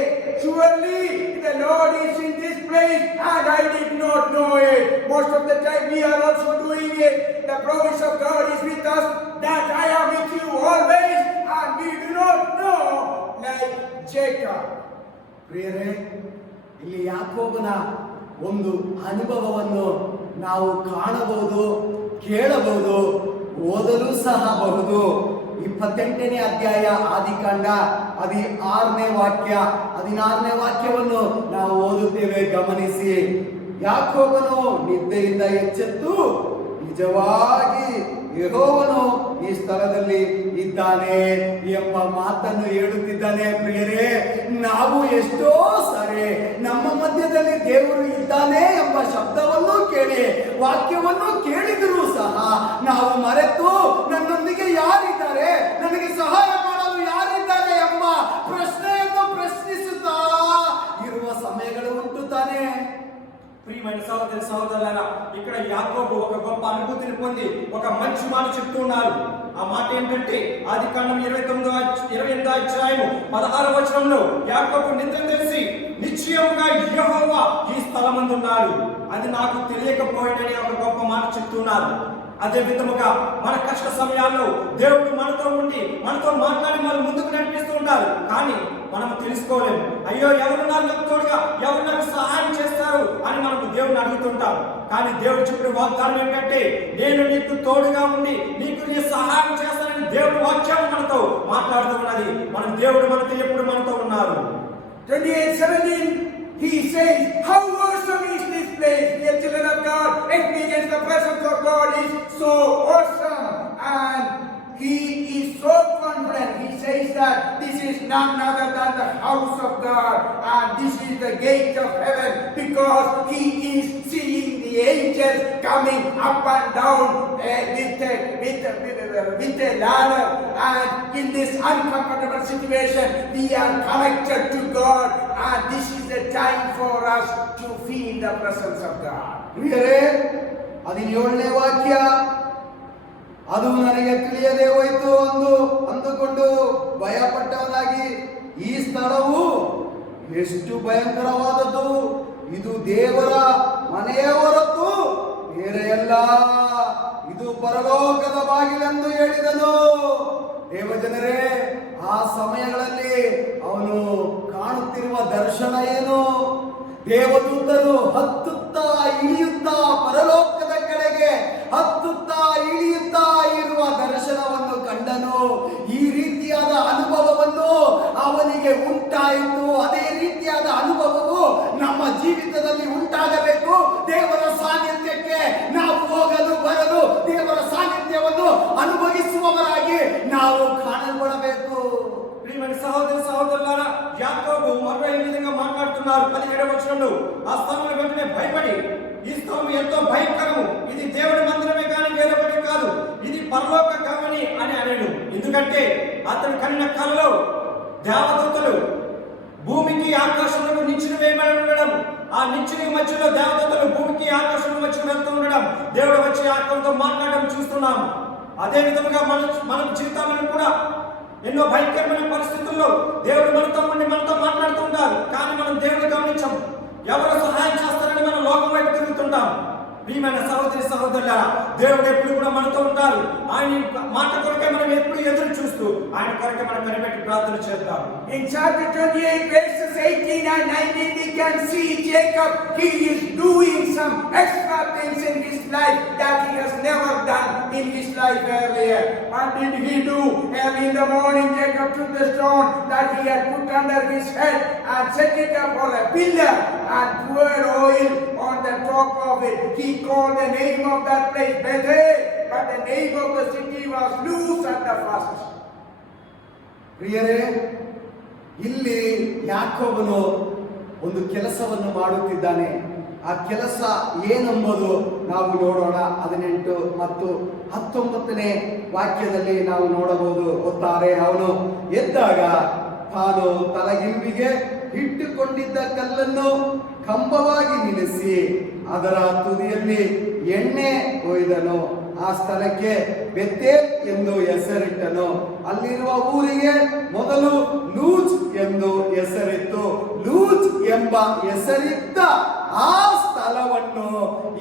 Surely the Lord is in this place and I did not know it. Most of the time we are also doing it. The promise of God is with us, that I am with you always, and we do not know like Jacob. ಪ್ರಿಯರೇ, ಇಲ್ಲಿ ಯಾಕೋಬನ ಒಂದು ಅನುಭವವನ್ನು ನಾವು ಕಾಣಬಹುದು, ಕೇಳಬಹುದು, ಓದಲು ಸಹ ಬಹುದು. 28ನೇ ಅಧ್ಯಾಯ ಆದಿಕಾಂಡ 16ನೇ ವಾಕ್ಯ 16ನೇ ವಾಕ್ಯವನ್ನು ನಾವು ಓದುತ್ತೇವೆ. ಗಮನಿಸಿ. ಯಾಕೋಬನು ನಿದ್ದೆಯಿಂದ ಎಚ್ಚೆತ್ತು, ನಿಜವಾಗಿ ಯೆಹೋವನು ಈ ಸ್ಥಳದಲ್ಲಿ ಇದ್ದಾನೆ ಎಂಬ ಮಾತನ್ನು ಹೇಳುತ್ತಿದ್ದಾನೆ. ಪ್ರಿಯರೇ, ನಾವು ಎಷ್ಟೋ ಸಾರಿ ನಮ್ಮ ಮಧ್ಯದಲ್ಲಿ ದೇವರು ಇದ್ದಾನೆ ಎಂಬ ಶಬ್ದವನ್ನು ಕೇಳಿ, ವಾಕ್ಯವನ್ನು ಕೇಳಿದರೂ ಸಹ ನಾವು ಮರೆತು ನನ್ನೊಂದಿಗೆ ಯಾರಿದ್ದಾರೆ, ನನಗೆ ಸಹಾಯ ಮಾಡಲು ಯಾರಿದ್ದಾರೆ ಎಂಬ ಪ್ರಶ್ನೆಯನ್ನು ಪ್ರಶ್ನಿಸುತ್ತಾ ಇರುವ ಸಮಯಗಳು ಉಂಟು ತಾನೆ. ప్రియమైన సహోదరి సహోదరులారా, ఇక్కడ యాకోబు ఒక గొప్ప అనుభూతిని పొంది ఒక మంచి మాట చెప్తూ ఉన్నారు. ఆ మాట ఏంటంటే ఆదికాండం 28వ అధ్యాయం 16వ వచనంలో యాకోబు నిద్ర తెలిసి నిశ్చయముగా యెహోవా ఈ స్థలమందున్నాడు, అది నాకు తెలియకపోయినని ఒక గొప్ప మాట చెప్తున్నారు. అదే విధముగా మన కష్ట సమయాల్లో దేవుడు మనతో ఉండి మనతో మాట్లాడి మనం ముందుకు నడిపిస్తూ ఉంటారు. కానీ మనం తెలుసుకోలేము, అయ్యో ఎవరు నాకు తోడుగా, ఎవరు నాకు సహాయం చేస్తారు అని మనకు దేవుడిని అడుగుతుంటాం. కానీ దేవుడు చెప్పిన వాగ్దానం ఏంటంటే, నేను నీకు తోడుగా ఉండి నీకు నీ సహాయం చేస్తానని దేవుడు వాక్యం మనతో మాట్లాడుతూ ఉన్నది. దేవుడు మనతో ఎప్పుడు మనతో ఉన్నారు. 28:17 he says, how awesome is this place. Dear children of God, experience the presence of God is so awesome, and he is so confident. He says that this is none other than the house of God, and this is the gate of heaven, because he is seeing the angels coming up and down with a ladder. And in this uncomfortable situation, we are connected to God, and this is the time for us to feel the presence of God. ಪ್ರಿಯರೇ, 17ನೇ ವಾಕ್ಯ, ಅದು ನನಗೆ ತಿಳಿಯದೆ ಹೋಯಿತು ಅಂದುಕೊಂಡು ಭಯಪಟ್ಟವನಾಗಿ, ಈ ಸ್ಥಳವು ಎಷ್ಟು ಭಯಂಕರವಾದದ್ದು, ಇದು ದೇವರ ಮನೆಯ ಹೊರತು ಬೇರೆಯಲ್ಲ, ಇದು ಪರಲೋಕದ ಬಾಗಿಲೆಂದು ಹೇಳಿದನು. ದೇವಜನರೇ, ಆ ಸಮಯಗಳಲ್ಲಿ ಅವನು ಕಾಣುತ್ತಿರುವ ದರ್ಶನ ಏನು? ದೇವದೂತರು ಹತ್ತುತ್ತಾ ಇಳಿಯುತ್ತಾ ಪರಲೋಕದ ಕಡೆಗೆ ಹತ್ತುತ್ತಾ ಇಳಿಯುತ್ತಾ ಇರುವ ದರ್ಶನವನ್ನು ಕಂಡನು. ಈ ರೀತಿಯಾದ ಅನುಭವವನ್ನು ಅವನಿಗೆ ಉಂಟಾಯಿತು. ಅದೇ ರೀತಿಯಾದ ಅನುಭವವು ನಮ್ಮ ಜೀವಿತದಲ್ಲಿ ಉಂಟಾಗಬೇಕು. ದೇವರ ಸಾನ್ನಿಧ್ಯಕ್ಕೆ ನಾವು ಹೋಗಲು ಬರಲು, ದೇವರ ಸಾನ್ನಿಧ್ಯವನ್ನು ಅನುಭವಿಸುವವರಾಗಿ ನಾವು ಕಾಣಲ್ಪಡಬೇಕು. ప్రియమైన సహోదరి సహోదరులారా, యాకోబు మరో ఈ విధంగా మాట్లాడుతున్నారు. 17వ వచనంలో, ఆ స్థలం వెంటనే భయపడి, ఈ స్థలం ఎంతో భయంకరము, ఇది దేవుడి మందిరమే కానీ వేరొకటి కాదు, ఇది పరలోక గమని అని అనెను. ఎందుకంటే అతను కనిన కలలో దేవదూతలు భూమికి ఆకాశంలో నిచ్చెన వేయబడి ఉండడం, ఆ నిచ్చెన మధ్యలో దేవదూతలు భూమికి ఆకాశంలో మధ్యలో వెళ్తూ ఉండడం, దేవుడు వచ్చి ఆత్మతో మాట్లాడడం చూస్తున్నాం. అదే విధంగా మన జీవితాలను కూడా ఎన్నో భయంకరమైన పరిస్థితుల్లో దేవుడు మనతో ఉండి మనతో మాట్లాడుతుంటారు. కానీ మనం దేవుడిని గమనించము. ఎవరు సహాయం చేస్తారని మనం లోకం వైపు తిరుగుతుంటాం. ప్రియమైన సహోదరి సహోదరులారా, దేవుడు ఎప్పుడు కూడా మనతో ఉంటారు. ఆయన మాట కొరకే మనం ఎప్పుడు ఎదురు చూస్తూ ఆయన కొరకే మనం కనిపెట్టి ప్రార్థన చేద్దాం. In chapter 28 verses 18 and 19 we can see Jacob, he is doing some extra things in his life that he has never done in his life earlier. What did he do? Early in the morning Jacob took the stone that he had put under his head and set it up for a pillar and poured oil on the top of it. He called the name of that place Bethel, but the name of the city was Luz at the first. ಪ್ರಿಯರೇ, ಇಲ್ಲಿ ಯಾಕೋಬನು ಒಂದು ಕೆಲಸವನ್ನು ಮಾಡುತ್ತಿದ್ದಾನೆ. ಆ ಕೆಲಸ ಏನೆಂಬುದು ನಾವು ನೋಡೋಣ. 18 ಮತ್ತು 19ನೇ ವಾಕ್ಯದಲ್ಲಿ ನಾವು ನೋಡಬಹುದು. ಒತ್ತಾರೆ, ಅವನು ಎದ್ದಾಗ ತಾನು ತಲಗಿಂಬಿಗೆ ಇಟ್ಟುಕೊಂಡಿದ್ದ ಕಲ್ಲನ್ನು ಕಂಬವಾಗಿ ನಿಲ್ಲಿಸಿ ಅದರ ತುದಿಯಲ್ಲಿ ಎಣ್ಣೆ ಒಯ್ದನು. ಆ ಸ್ಥಳಕ್ಕೆ ಬೆತ್ತೇಲ್ ಎಂದು ಹೆಸರಿಟ್ಟನು. ಅಲ್ಲಿರುವ ಊರಿಗೆ ಮೊದಲು ಲೂಜ್ ಎಂದು ಹೆಸರಿತ್ತು. ಲೂಜ್ ಎಂಬ ಹೆಸರಿದ್ದ ಆ ಸ್ಥಳವನ್ನು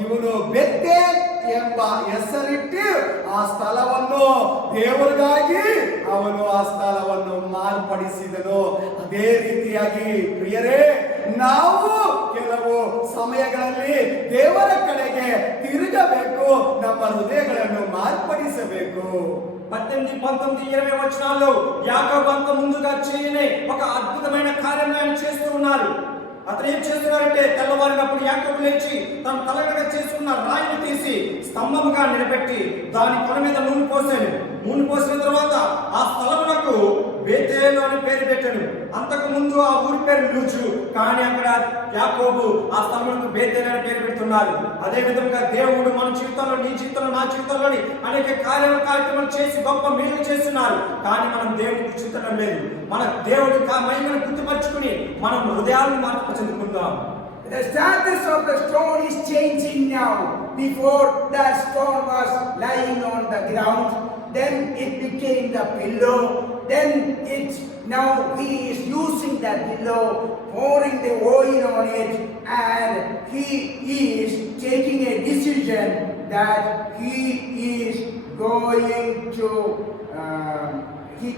ಇವನು ಬೆತ್ತೇಲ್ ಎಂಬ ಹೆಸರಿಟ್ಟು ಆ ಸ್ಥಳವನ್ನು ದೇವರಿಗಾಗಿ ಅವನು ಆ ಸ್ಥಳವನ್ನು ಮಾರ್ಪಡಿಸಿದನು. ಅದೇ ರೀತಿಯಾಗಿ ಪ್ರಿಯರೇ, ನಾವು ಕೆಲವು ಸಮಯಗಳಲ್ಲಿ ದೇವರ ಕಡೆಗೆ ತಿರುಗಬೇಕು, ನಮ್ಮ ಹೃದಯಗಳನ್ನು ಮಾರ್ಪಡಿಸಬೇಕು. 18, 19, 20 వచనాల్లో యాకోబు అంత ముందుగా చేయని ఒక అద్భుతమైన కార్యం ఆయన చేస్తూ ఉన్నారు. అతను ఏం చేస్తున్నారంటే, తెల్లవారినప్పుడు యాకోబు లేచి తన తలగడ చేసుకున్న రాయిని తీసి స్తంభముగా నిలబెట్టి దాని కొన మీద నూనె పోసాడు. నూనె పోసిన తర్వాత ఆ స్థలమునకు బేతేలు అని పేరు పెట్టాడు. అంతకు ముందు ఆ ఊరి పేరు లూజు, కానీ అక్కడ యాకోబు ఆ స్థలమునకు బేతేలు అని పేరు పెడుతున్నారు. అదే విధంగా దేవుడు మన జీవితంలో, నీ జీవితంలో, నా జీవితంలోని అనేక కార్యక్రమాలు చేసి గొప్ప మేలు చేస్తున్నారు. కానీ మనం దేవుడికి చింతనం లేదు. మన దేవుడి మహిమను గుర్తుపరచుకుని మనం హృదయాలను మార్పు చెందుకుందాం. The status of the stone is changing now. Before that stone was lying on the ground, then it became the pillow. Then now he is using that pillow, pouring the oil on it, and he is taking a decision that he is going to. He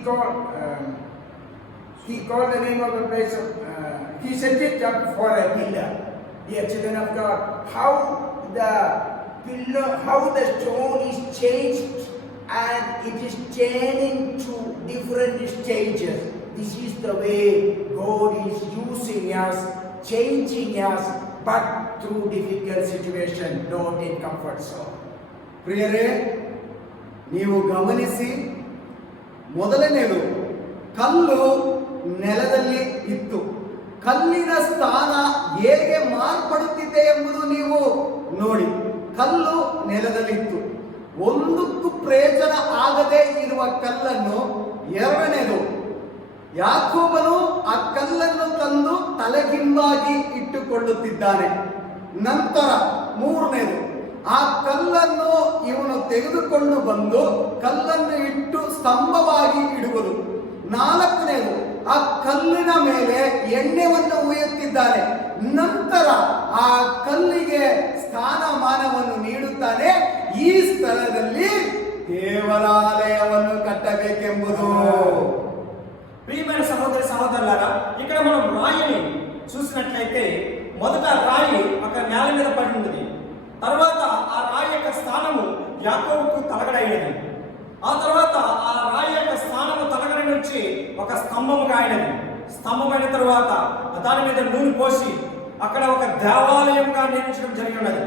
called the name of the place. He set it up for a pillar. Dear children of God, how the stone is changed and it is turning to different stages. This is the way God is using us, changing us, but through difficult situation, not in comfort zone. ಪ್ರಿಯರೇ, ನೀವು ಗಮನಿಸಿ, ಮೊದಲನೇದು ಕಲ್ಲು ನೆಲದಲ್ಲಿ ಇತ್ತು. ಕಲ್ಲಿನ ಸ್ಥಾನ ಹೇಗೆ ಮಾರ್ಪಡುತ್ತಿದೆ ಎಂಬುದು ನೀವು ನೋಡಿ. ಕಲ್ಲು ನೆಲದಲ್ಲಿತ್ತು. ಒಂದಕ್ಕೂ ಪ್ರಯೋಜನ ಆಗದೆ ಇರುವ ಕಲ್ಲನ್ನು, ಎರಡನೇದು ಯಾಕೋಬನು ಆ ಕಲ್ಲನ್ನು ತಂದು ತಲೆಗಿಂಬಾಗಿ ಇಟ್ಟುಕೊಳ್ಳುತ್ತಿದ್ದಾನೆ. ನಂತರ ಮೂರನೇದು, ಆ ಕಲ್ಲನ್ನು ಇವನು ತೆಗೆದುಕೊಂಡು ಬಂದು ಕಲ್ಲನ್ನು ಇಟ್ಟು ಸ್ತಂಭವಾಗಿ ಇಡುವುದು. ನಾಲ್ಕನೇದು, ಆ ಕಲ್ಲಿನ ಮೇಲೆ ಎಣ್ಣೆಯನ್ನು ಉಯ್ಯುತ್ತಿದ್ದಾನೆ. ನಂತರ ಆ ಕಲ್ಲಿಗೆ ಸ್ಥಾನಮಾನವನ್ನು ನೀಡುತ್ತಾನೆ. ಈ ಸ್ಥಳದಲ್ಲಿ ದೇವಾಲಯವನ್ನು ಕಟ್ಟಬೇಕೆಂಬುದು. ప్రియమైన సహోదరి సహోదరులారా, ఇక్కడ మనం రాయిని చూసినట్లయితే మొదట రాయి ఒక నేల మీద పడి ఉన్నది. తర్వాత ఆ రాయి యొక్క స్థానము యాకోబుకు తలగడైనది. ఆ తర్వాత ఆ రాయి యొక్క స్థానము తలగడ నుంచి ఒక స్తంభముగా అయినది. స్తంభమైన తర్వాత దాని మీద నూనె పోసి అక్కడ ఒక దేవాలయంగా నిర్మించడం జరిగి ఉన్నది.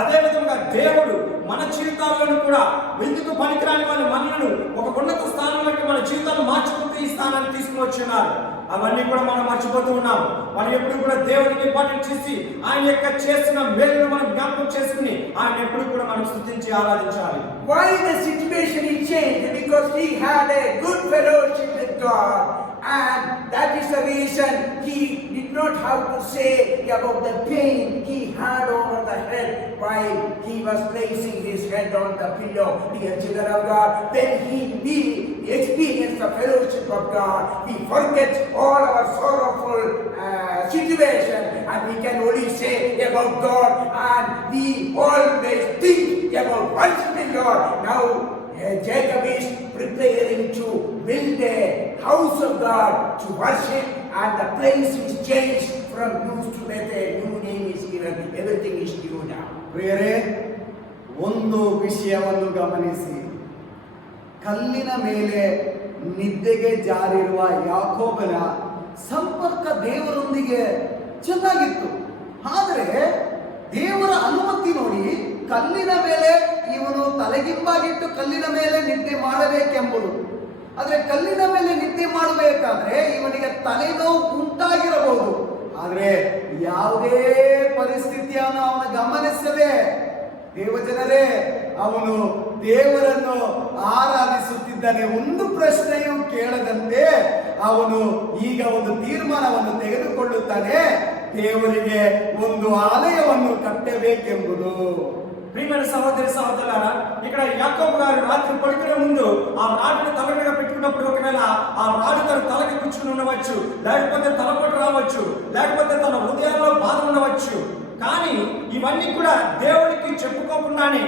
అదే విధంగా దేవుడు మన జీవితాలను కూడా ఎందుకు పనికిరాని వారి మనలను ఒక ఉన్నత స్థానంలోకి మన జీవితాన్ని మార్చుకుంటూ ఈ స్థానాన్ని తీసుకుని వచ్చిన్నారు. అవన్నీ కూడా మనం మర్చిపోతూ ఉన్నాం. మనం ఎప్పుడు కూడా దేవుడికి ఇంపార్టెంట్ చేసి ఆయన యొక్క చేసిన మేలును మనం జ్ఞాపకం చేసుకుని ఆయన ఎప్పుడు కూడా మనం స్తుతించి ఆరాధించాలి. Why the situation is changed? Because he had a good fellowship with God, and that is the reason he did not have to say about the pain he had over the head while he was placing his head on the pillow. Dear children of God, when we experience the fellowship of God, we forget all our sorrowful situation, and we can only say about God, and we always think about worshiping God. Now Jacob is preparing to build a house of God to worship, and the place is changed from Luz to Bethel. New name is given. Everything is new now. ಪ್ರಿಯರೇ, ಒಂದು ವಿಷಯವನ್ನು ಗಮನಿಸಿ. ಕಲ್ಲಿನ ಮೇಲೆ ನಿದ್ದೆಗೆ ಜಾರಿರುವ ಯಾಕೋಬನ ಸಂಪರ್ಕ ದೇವರೊಂದಿಗೆ ಚೆನ್ನಾಗಿತ್ತು. ಆದರೆ ದೇವರ ಅನುಮತಿ ನೋಡಿ, ಕಲ್ಲಿನ ಮೇಲೆ ಇವನು ತಲೆಗಿಂಬಾಗಿಟ್ಟು ಕಲ್ಲಿನ ಮೇಲೆ ನಿದ್ದೆ ಮಾಡಬೇಕೆಂಬುದು. ಆದರೆ ಕಲ್ಲಿನ ಮೇಲೆ ನಿದ್ದೆ ಮಾಡಬೇಕಾದ್ರೆ ಇವನಿಗೆ ತಲೆನೋವು ಉಂಟಾಗಿರಬಹುದು. ಆದರೆ ಯಾವುದೇ ಪರಿಸ್ಥಿತಿಯನ್ನು ಅವನು ಗಮನಿಸದೆ, ದೇವಜನರೇ, ಅವನು ದೇವರನ್ನು ಆರಾಧಿಸುತ್ತಿದ್ದಾನೆ. ಒಂದು ಪ್ರಶ್ನೆಯೂ ಕೇಳದಂತೆ ಅವನು ಈಗ ಒಂದು ತೀರ್ಮಾನವನ್ನು ತೆಗೆದುಕೊಳ್ಳುತ್ತಾನೆ, ದೇವರಿಗೆ ಒಂದು ಆಲಯವನ್ನು ಕಟ್ಟಬೇಕೆಂಬುದು. ప్రియమైన సహోదరి సహోదరులారా, ఇక్కడ యాకోబు గారు రాత్రి పడుకునే ముందు ఆ రాడుని తల మీద పెట్టుకున్నప్పుడు ఒకవేళ ఆ రాడు తన తలకి గుచ్చుకుని ఉండవచ్చు, లేకపోతే తలపోటు రావచ్చు, లేకపోతే తన హృదయంలో బాధ ఉండవచ్చు. కానీ ఇవన్నీ కూడా దేవుడికి చెప్పుకోకుండానే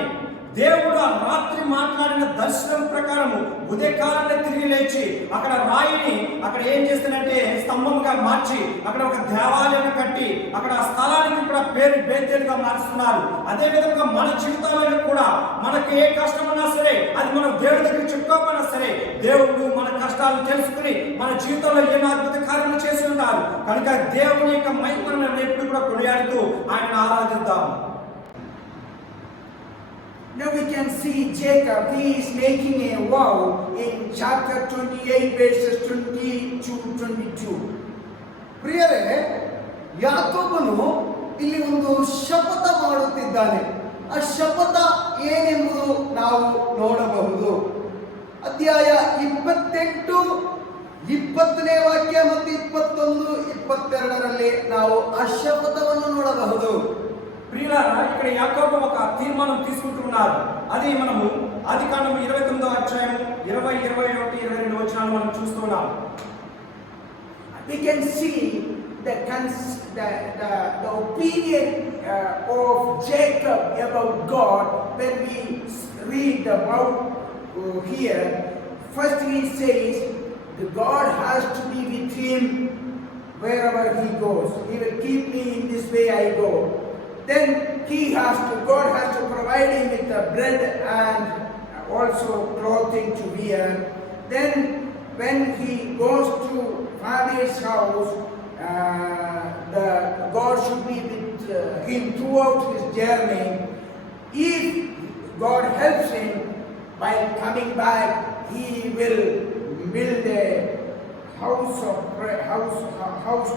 దేవుడు ఆ రాత్రి మాట్లాడిన దర్శనం ప్రకారము ఉదయకాలంలో తిరిగి లేచి అక్కడ రాయిని అక్కడ ఏం చేస్తానంటే స్తంభంగా మార్చి అక్కడ ఒక దేవాలయం కట్టి అక్కడ ఆ స్థలానికి కూడా పేరు బేతేలుగా మారుస్తున్నారు. అదే విధంగా మన జీవితాలలో కూడా మనకి ఏ కష్టం ఉన్నా సరే, అది మనం దేవుడి దగ్గర చెప్పుకోకపోయినా సరే, దేవుడు మన కష్టాలు తెలుసుకుని మన జీవితంలో ఎన్నో అద్భుత కార్యాలు చేసి ఉన్నారు. కనుక దేవుని యొక్క మహిమను మనం ఎప్పుడు కూడా కొనియాడుతూ ఆయన ఆరాధిద్దాం. Now we can see Jacob, he is making a vow in chapter 28 verses 20 to 22. ಪ್ರಿಯರೇ, ಯಾಕೋಬನು ಇಲ್ಲಿ ಒಂದು ಶಪಥ ಮಾಡುತ್ತಿದ್ದಾನೆ. ಆ ಶಪಥ ಏನೆಂಬುದು ನಾವು ನೋಡಬಹುದು. ಅಧ್ಯಾಯ 28, 20ನೇ ವಾಕ್ಯ ಮತ್ತು 21, 22ರಲ್ಲಿ ನಾವು ಆ ಶಪಥವನ್ನು ನೋಡಬಹುದು. ప్రియులారా, ఇక్కడ యాకోబు ఒక తీర్మానం తీసుకుంటున్నారు. అది మనము ఆదికాండము 29వ అధ్యాయం 20, 21, 22 వచనాలు మనం చూస్తున్నాం. We can see the opinion of Jacob about God when we read the vow here. First he says that God has to be with him wherever he goes. He will keep me in this way I go. Then God has to provide him with the bread and also clothing to wear. Then when he goes to father's house, God should be with him throughout his journey. If God helps him while coming back, he will build a house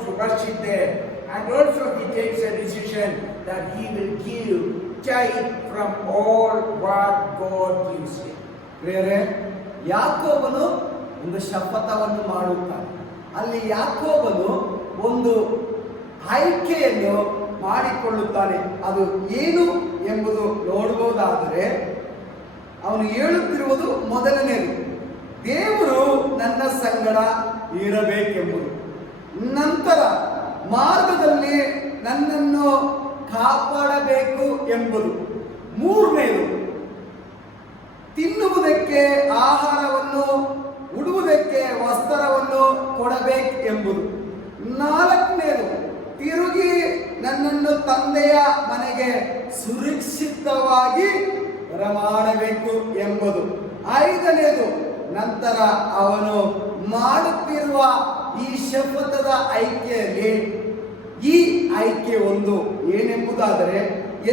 to worship there. And also he takes a decision that he will give tithe from all what God gives him. ಬೇರೆ ಯಾಕೋಬನು ಒಂದು ಶಪಥವನ್ನು ಮಾಡುತ್ತಾನೆ. ಅಲ್ಲಿ ಯಾಕೋಬನು ಒಂದು ಆಯ್ಕೆಯನ್ನು ಮಾಡಿಕೊಳ್ಳುತ್ತಾನೆ. ಅದು ಏನು ಎಂಬುದು ನೋಡುವುದಾದರೆ ಅವನು ಹೇಳುತ್ತಿರುವುದು ಮೊದಲನೇದು, ದೇವರು ನನ್ನ ಸಂಗಡ ಇರಬೇಕೆಂಬುದು. ನಂತರ ಮಾರ್ಗದಲ್ಲಿ ನನ್ನನ್ನು ಕಾಪಾಡಬೇಕು ಎಂಬುದು. ಮೂರನೇದು, ತಿನ್ನುವುದಕ್ಕೆ ಆಹಾರವನ್ನು, ಉಡುವುದಕ್ಕೆ ವಸ್ತ್ರವನ್ನು ಕೊಡಬೇಕು ಎಂಬುದು. ನಾಲ್ಕನೇದು, ತಿರುಗಿ ನನ್ನನ್ನು ತಂದೆಯ ಮನೆಗೆ ಸುರಕ್ಷಿತವಾಗಿ ಬರಮಾಡಬೇಕು ಎಂಬುದು. ಐದನೇದು, ನಂತರ ಅವನು ಮಾಡುತ್ತಿರುವ ಈ ಶಪಥದ ಆಯ್ಕೆಯಲ್ಲಿ ಈ ಆಯ್ಕೆ ಒಂದು ಏನೆಂಬುದಾದರೆ,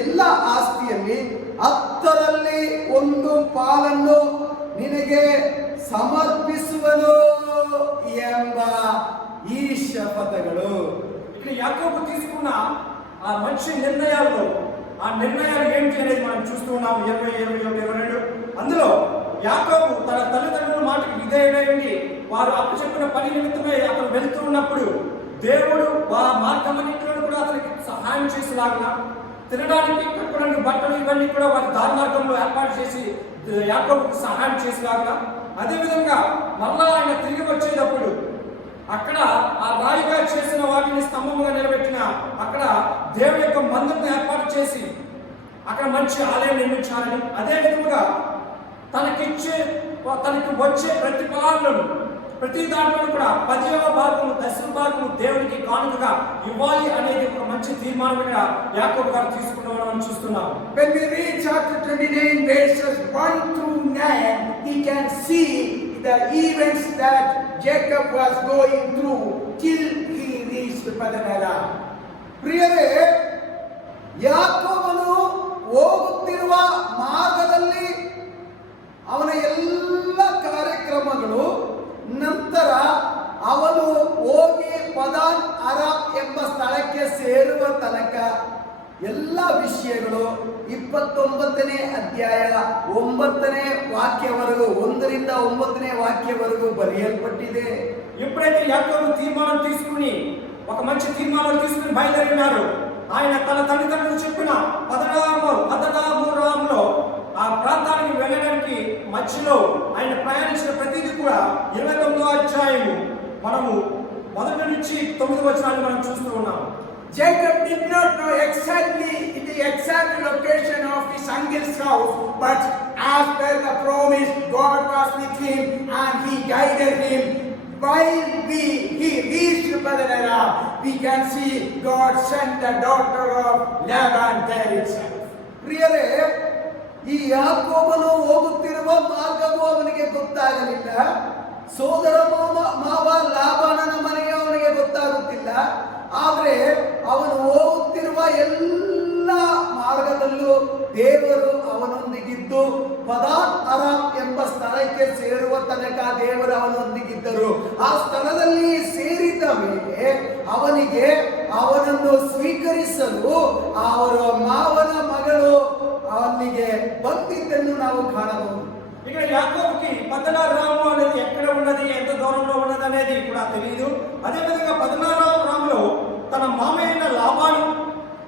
ಎಲ್ಲ ಆಸ್ತಿಯಲ್ಲಿ 10ರಲ್ಲಿ 1 ಪಾಲನ್ನು ನಿನಗೆ ಸಮರ್ಪಿಸುವನು ಎಂಬ ఈ శపథಗಳು. ఇక్కడ యాకోబు తీసుకున్న ఆ మంచి నిర్ణయాలు, ఆ నిర్ణయాలు ఏంటి అనేది మనం చూస్తూ ఉన్నాము. 20, 21, 22 అందులో యాకోబు తన తల్లిదండ్రుల మాటకి విధేయుడై వారు అప్పచెప్పిన పని నిమిత్తమై అతను వెళ్తూ ఉన్నప్పుడు దేవుడు ఆ మార్గమన్నింటిలో కూడా అతనికి సహాయం చేసేలాగా, తినడానికి కట్టుకోవడానికి బట్టలు ఇవన్నీ కూడా వారి దారి మార్గంలో ఏర్పాటు చేసి యాకోబుకు సహాయం చేసేలాగా, అదేవిధంగా మళ్ళా ఆయన తిరిగి వచ్చేటప్పుడు అక్కడ ఆ రాయిగా చేసిన వాటిని స్తంభంగా నిలబెట్టిన అక్కడ దేవుని యొక్క మందిరం ఏర్పాటు చేసి అక్కడ మంచి ఆలయం నిర్మించాలని, అదే విధంగా తనకి వచ్చే ప్రతి ఫలాలను ప్రతి దాంట్లో కూడా 10వ భాగము 10వ భాగము దేవునికి కానుకగా ఇవ్వాలి అనేది ఒక మంచి తీర్మానంగా యాకోబు గారు తీసుకున్నామని మనం చూస్తున్నాం. When we read chapter 29 verses 1 through 9, we can see the events that Jacob was going through till he reached Padan-aram. ಪ್ರಿಯರೇ, ಯಾಕೋಬನು ಹೋಗುತ್ತಿರುವ ಮಾರ್ಗದಲ್ಲಿ ಅವನ ಎಲ್ಲ ಕಾರ್ಯಕ್ರಮಗಳು, ನಂತರ ಅವನು ಹೋಗಿ ಪದಾನ್ ಅರಾಮ್ ಎಂಬ ಸ್ಥಳಕ್ಕೆ ಸೇರುವ ತನಕ ಎಲ್ಲ ವಿಷಯಗಳು 29ನೇ ಅಧ್ಯಾಯ 9ನೇ ವಾಕ್ಯವರೆಗೂ 1ರಿಂದ 9ನೇ ವಾಕ್ಯವರೆಗೂ ಬರೆಯಲ್ಪಟ್ಟಿದೆ. ఎప్పుడైతే యాకోబు తీర్మానం తీసుకుని ఒక మంచి తీర్మానం తీసుకుని బయలుదేరినారు, ఆయన తన తల్లిదండ్రులు చెప్పిన పదనారాంలో ఆ ప్రాంతానికి వెళ్ళడానికి మధ్యలో ఆయన ప్రయాణించిన ప్రతిదీ కూడా 29వ అధ్యాయము మనము 1 నుంచి 9 వచనాలు మనం చూస్తూ ఉన్నాం. Jacob did not know exactly the exact location of his uncle's house, but as per the promise, God was with him and he guided him. While he reached Padan-aram, we can see God sent the daughter of Laban there itself. ಪ್ರಿಯರೇ, ಈ ಯಾಕೋಬನು ಹೋಗುತ್ತಿರುವ ಮಾರ್ಗವು ಅವನಿಗೆ ಗೊತ್ತಾಗಲಿಲ್ಲ. ಸೋದರ ಮಾವ ಲಾಬಾನನ ಮನೆಗೆ ಅವನಿಗೆ ಗೊತ್ತಾಗುತ್ತಿಲ್ಲ. ಆದರೆ ಅವನು ಹೋಗುತ್ತಿರುವ ಎಲ್ಲ ಮಾರ್ಗದಲ್ಲೂ ದೇವರು ಅವನೊಂದಿಗಿದ್ದು ಪದಾನ್ ಅರಾಮ್ ಎಂಬ ಸ್ಥಳಕ್ಕೆ ಸೇರುವ ತನಕ ದೇವರು ಅವನೊಂದಿಗಿದ್ದರು. ಆ ಸ್ಥಳದಲ್ಲಿ ಸೇರಿದ ಮೇಲೆ ಅವನಿಗೆ ಅವನನ್ನು ಸ್ವೀಕರಿಸಲು ಅವರ ಮಾವನ ಮಗಳು ಅವನಿಗೆ ಬಂದಿದ್ದನ್ನು ನಾವು ಕಾಣಬಹುದು. ఇక్కడ యాకోబుకి పద్నారాము అనేది ఎక్కడ ఉన్నది, ఎంత దూరంలో ఉన్నది అనేది కూడా తెలియదు. అదేవిధంగా 16వ తన మామయ్య లాబాను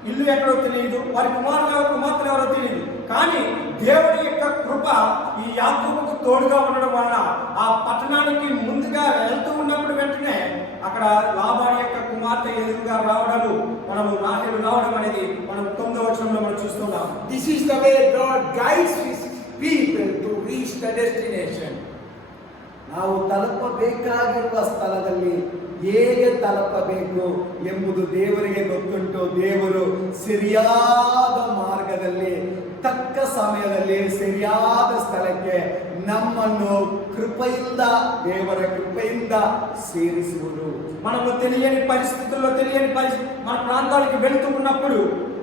ఇల్లు ఎక్కడో తెలియదు, వారి కుమార్తెలు ఎవరో తెలియదు. కానీ దేవుడి యొక్క కృప ఈ యాకోబుకు తోడుగా ఉండడం వలన ఆ పట్టణానికి ముందుగా వెళ్తూ ఉన్నప్పుడు వెంటనే అక్కడ లాబాను యొక్క కుమార్తె ఎదురుగా రావడము, మనము రాహేలు రావడం అనేది మనం 9వ వచనంలో మనం చూస్తున్నాం. This is the way God guides his people to reach the destination. ನಾವು ತಲುಪಬೇಕಾಗಿರುವ ಸ್ಥಳದಲ್ಲಿ ಹೇಗೆ ತಲುಪಬೇಕು ಎಂಬುದು ದೇವರಿಗೆ ಗೊತ್ತುಂಟು. ದೇವರು ಸರಿಯಾದ ಮಾರ್ಗದಲ್ಲಿ ತಕ್ಕ ಸಮಯದಲ್ಲಿ ಸರಿಯಾದ ಸ್ಥಳಕ್ಕೆ ನಮ್ಮನ್ನು ದೇವರ ಕೃಪೆಯಿಂದ ಸೇರಿಸುವುದು. మనము తెలియని పరిస్థితుల్లో మన ప్రాంతానికి వెళుతూ ఉన్నప్పుడు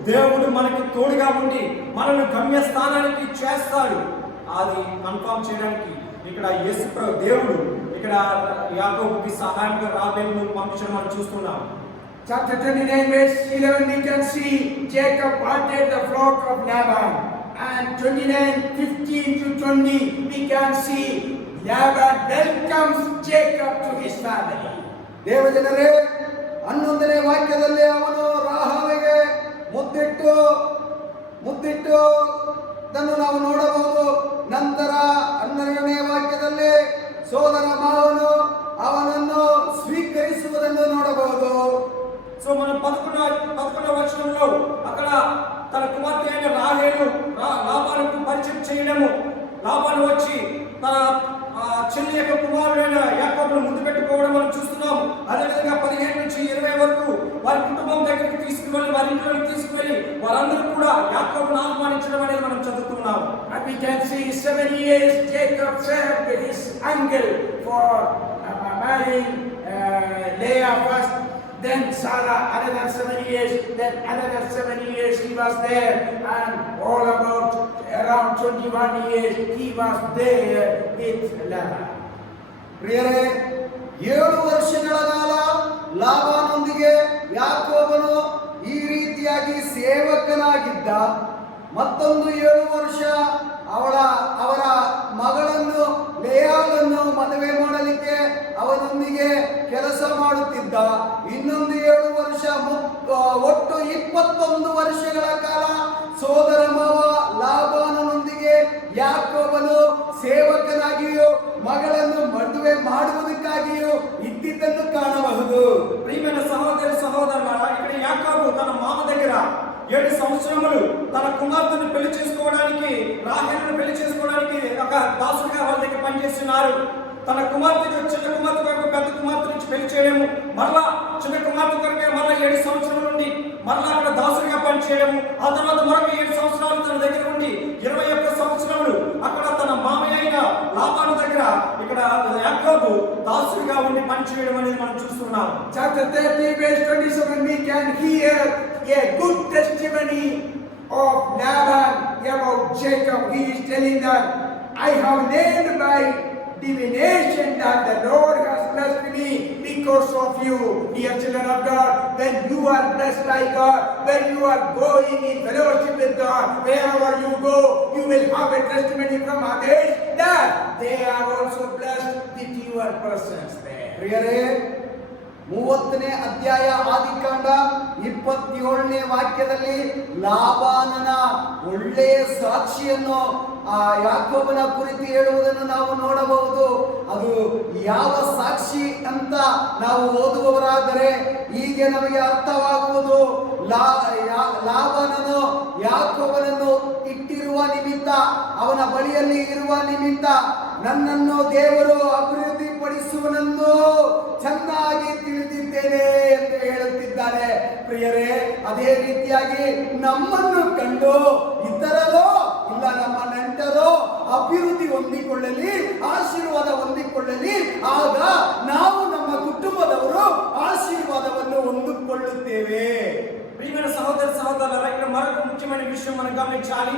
దేవుడు మనకి తోడుగా ఉండి మనల్ని గమ్యస్థానానికి చేస్తాడు. అది కన్ఫర్మ్ చేయడానికి ఇక్కడ యేసుప్రభు దేవుడు ఇక్కడ యాకోబుకి సహాయంగా రాబేలును పంపించడం మనం చూస్తున్నాం. Chapter 29 verse 11 we can see Jacob watered the flock of Laban, and 29:15 to 20 we can see Laban welcomes Jacob to his family. ದೇವಜನರೇ, 11ನೇ ವಾಕ್ಯದಲ್ಲಿ ಅವನು ರಾಹೇಲಿಗೆ ಮುದ್ದಿಟ್ಟು ಅದನ್ನು ನಾವು ನೋಡಬಹುದು. ನಂತರ 12ನೇ ವಾಕ್ಯದಲ್ಲಿ ಸೋದರ ಮಾವನು ಅವನನ್ನು ಸ್ವೀಕರಿಸುವುದನ್ನು ನೋಡಬಹುದು. సో మనం 11వ వచనంలో అక్కడ తన కుమార్తె అయిన రాహేలు లాబానుకు పరిచయం చేయడము, లాబాను వచ్చి తన చెల్లి యొక్క కుమారుడైన యాకోబును ముందు పెట్టుకోవడం మనం చూస్తున్నాం. అదేవిధంగా 15 నుంచి 20 వరకు వారి కుటుంబం దగ్గరికి తీసుకువెళ్ళి వారి ఇంట్లోకి తీసుకువెళ్ళి వారందరూ కూడా యాకోబును ఆహ్వానించడం అనేది మనం చదువుతున్నాం. And we can see 7 years Jacob served his uncle for marrying Leah first, then Sarah another 7 years, then another 7 years he was there, and all about around 21 years he was there with Laban. ಪ್ರಿಯರೇ, 7 ವರ್ಷಗಳ ಕಾಲ ಲಾಬಾನೊಂದಿಗೆ ಯಾಕೋಬನು ಈ ರೀತಿಯಾಗಿ ಸೇವಕನಾಗಿದ್ದ. ಮತ್ತೊಂದು 7 ವರ್ಷ ಅವರ ಮಗಳನ್ನು ಲೇಯಾಳನ್ನು ಮದುವೆ ಮಾಡಲಿಕ್ಕೆ ಅವನೊಂದಿಗೆ ಕೆಲಸ ಮಾಡುತ್ತಿದ್ದ. ಇನ್ನೊಂದು 7 ವರ್ಷ, ಒಟ್ಟು 21 ವರ್ಷಗಳ ಕಾಲ ಸೋದರ ಮಾವ ಲಾಬಾನನೊಂದಿಗೆ ಯಾಕೋಬನು ಸೇವಕನಾಗಿಯೂ ಮಗಳನ್ನು ಮದುವೆ ಮಾಡುವುದಕ್ಕಾಗಿಯೂ ಇದ್ದಿದ್ದನ್ನು ಕಾಣಬಹುದು. ప్రియమైన సహోదరి సహోదరులారా, ఇక్కడ యాకోబు తన మామ దగ్గర 7 సంవత్సరములు తన కుమార్తెను పెళ్లి చేసుకోవడానికి, రాహేలును పెళ్లి చేసుకోవడానికి ఒక దాసుడిగా వాళ్ళ దగ్గర పనిచేస్తున్నారు. తన కుమార్తెకు, చిన్న కుమార్తె కొరకు పెద్ద కుమార్తె నుంచి పెళ్లి చేయడము, మరలా చిన్న కుమార్తె కొరకే మరలా 7 సంవత్సరాల నుండి మరలా అక్కడ దాసుడిగా పనిచేయడము, ఆ తర్వాత మరొక 7 సంవత్సరాలు తన దగ్గర ఉండి 21 సంవత్సరములు అక్కడ తన మామయ్య అయిన లాబాను దగ్గర ఇక్కడ యాకోబు దాసుడిగా ఉండి పనిచేయడం అనేది మనం చూస్తున్నాం. Chapter 30 verse 27 we can hear a good testimony of Laban about Jacob. He is telling that I have learned by divination that the Lord has blessed me because of you. Dear children of God, when you are blessed by God, when you are going in fellowship with God, wherever you go, you will have a testimony from others that they are also blessed with your presence there. ಪ್ರಿಯರೇ, 30ನೇ ಅಧ್ಯಾಯ ಆದಿಕಾಂಡ 27ನೇ ವಾಕ್ಯದಲ್ಲಿ ಲಾಬಾನನ ಒಳ್ಳೆಯ ಸಾಕ್ಷಿಯನ್ನು ಆ ಯಾಕೋಬನ ಕುರಿತು ಹೇಳುವುದನ್ನು ನಾವು ನೋಡಬಹುದು. ಅದು ಯಾವ ಸಾಕ್ಷಿ ಅಂತ ನಾವು ಓದುವವರಾದರೆ ಹೀಗೆ ನಮಗೆ ಅರ್ಥವಾಗುವುದು. ಲಾಬಾನನು ಯಾಕೋಬನನ್ನು ಇಟ್ಟಿರುವ ನಿಮಿತ್ತ, ಅವನ ಬಳಿಯಲ್ಲಿ ಇರುವ ನಿಮಿತ್ತ ನನ್ನನ್ನು ದೇವರು ಅಭಿವೃದ್ಧಿ ಪಡಿಸುವನೆಂದು ಚೆನ್ನಾಗಿ ತಿಳಿದಿದ್ದೇನೆ ಎಂದು ಹೇಳುತ್ತಿದ್ದಾನೆ. ಪ್ರಿಯರೇ, ಅದೇ ರೀತಿಯಾಗಿ ನಮ್ಮನ್ನು ಕಂಡು ಇತರರೋ ಇಲ್ಲ ನಮ್ಮ ನೆಂಟರೋ ಅಭಿವೃದ್ಧಿ ಹೊಂದಿಕೊಳ್ಳಲಿ, ಆಶೀರ್ವಾದ ಹೊಂದಿಕೊಳ್ಳಲಿ, ಆಗ ನಾವು ನಮ್ಮ ಕುಟುಂಬದವರು ಆಶೀರ್ವಾದವನ್ನು ಹೊಂದಿಕೊಳ್ಳುತ್ತೇವೆ. ప్రియమైన సహోదర సహోదరులారా, ఇక్కడ మరొక ముఖ్యమైన విషయం మనం గమనించాలి.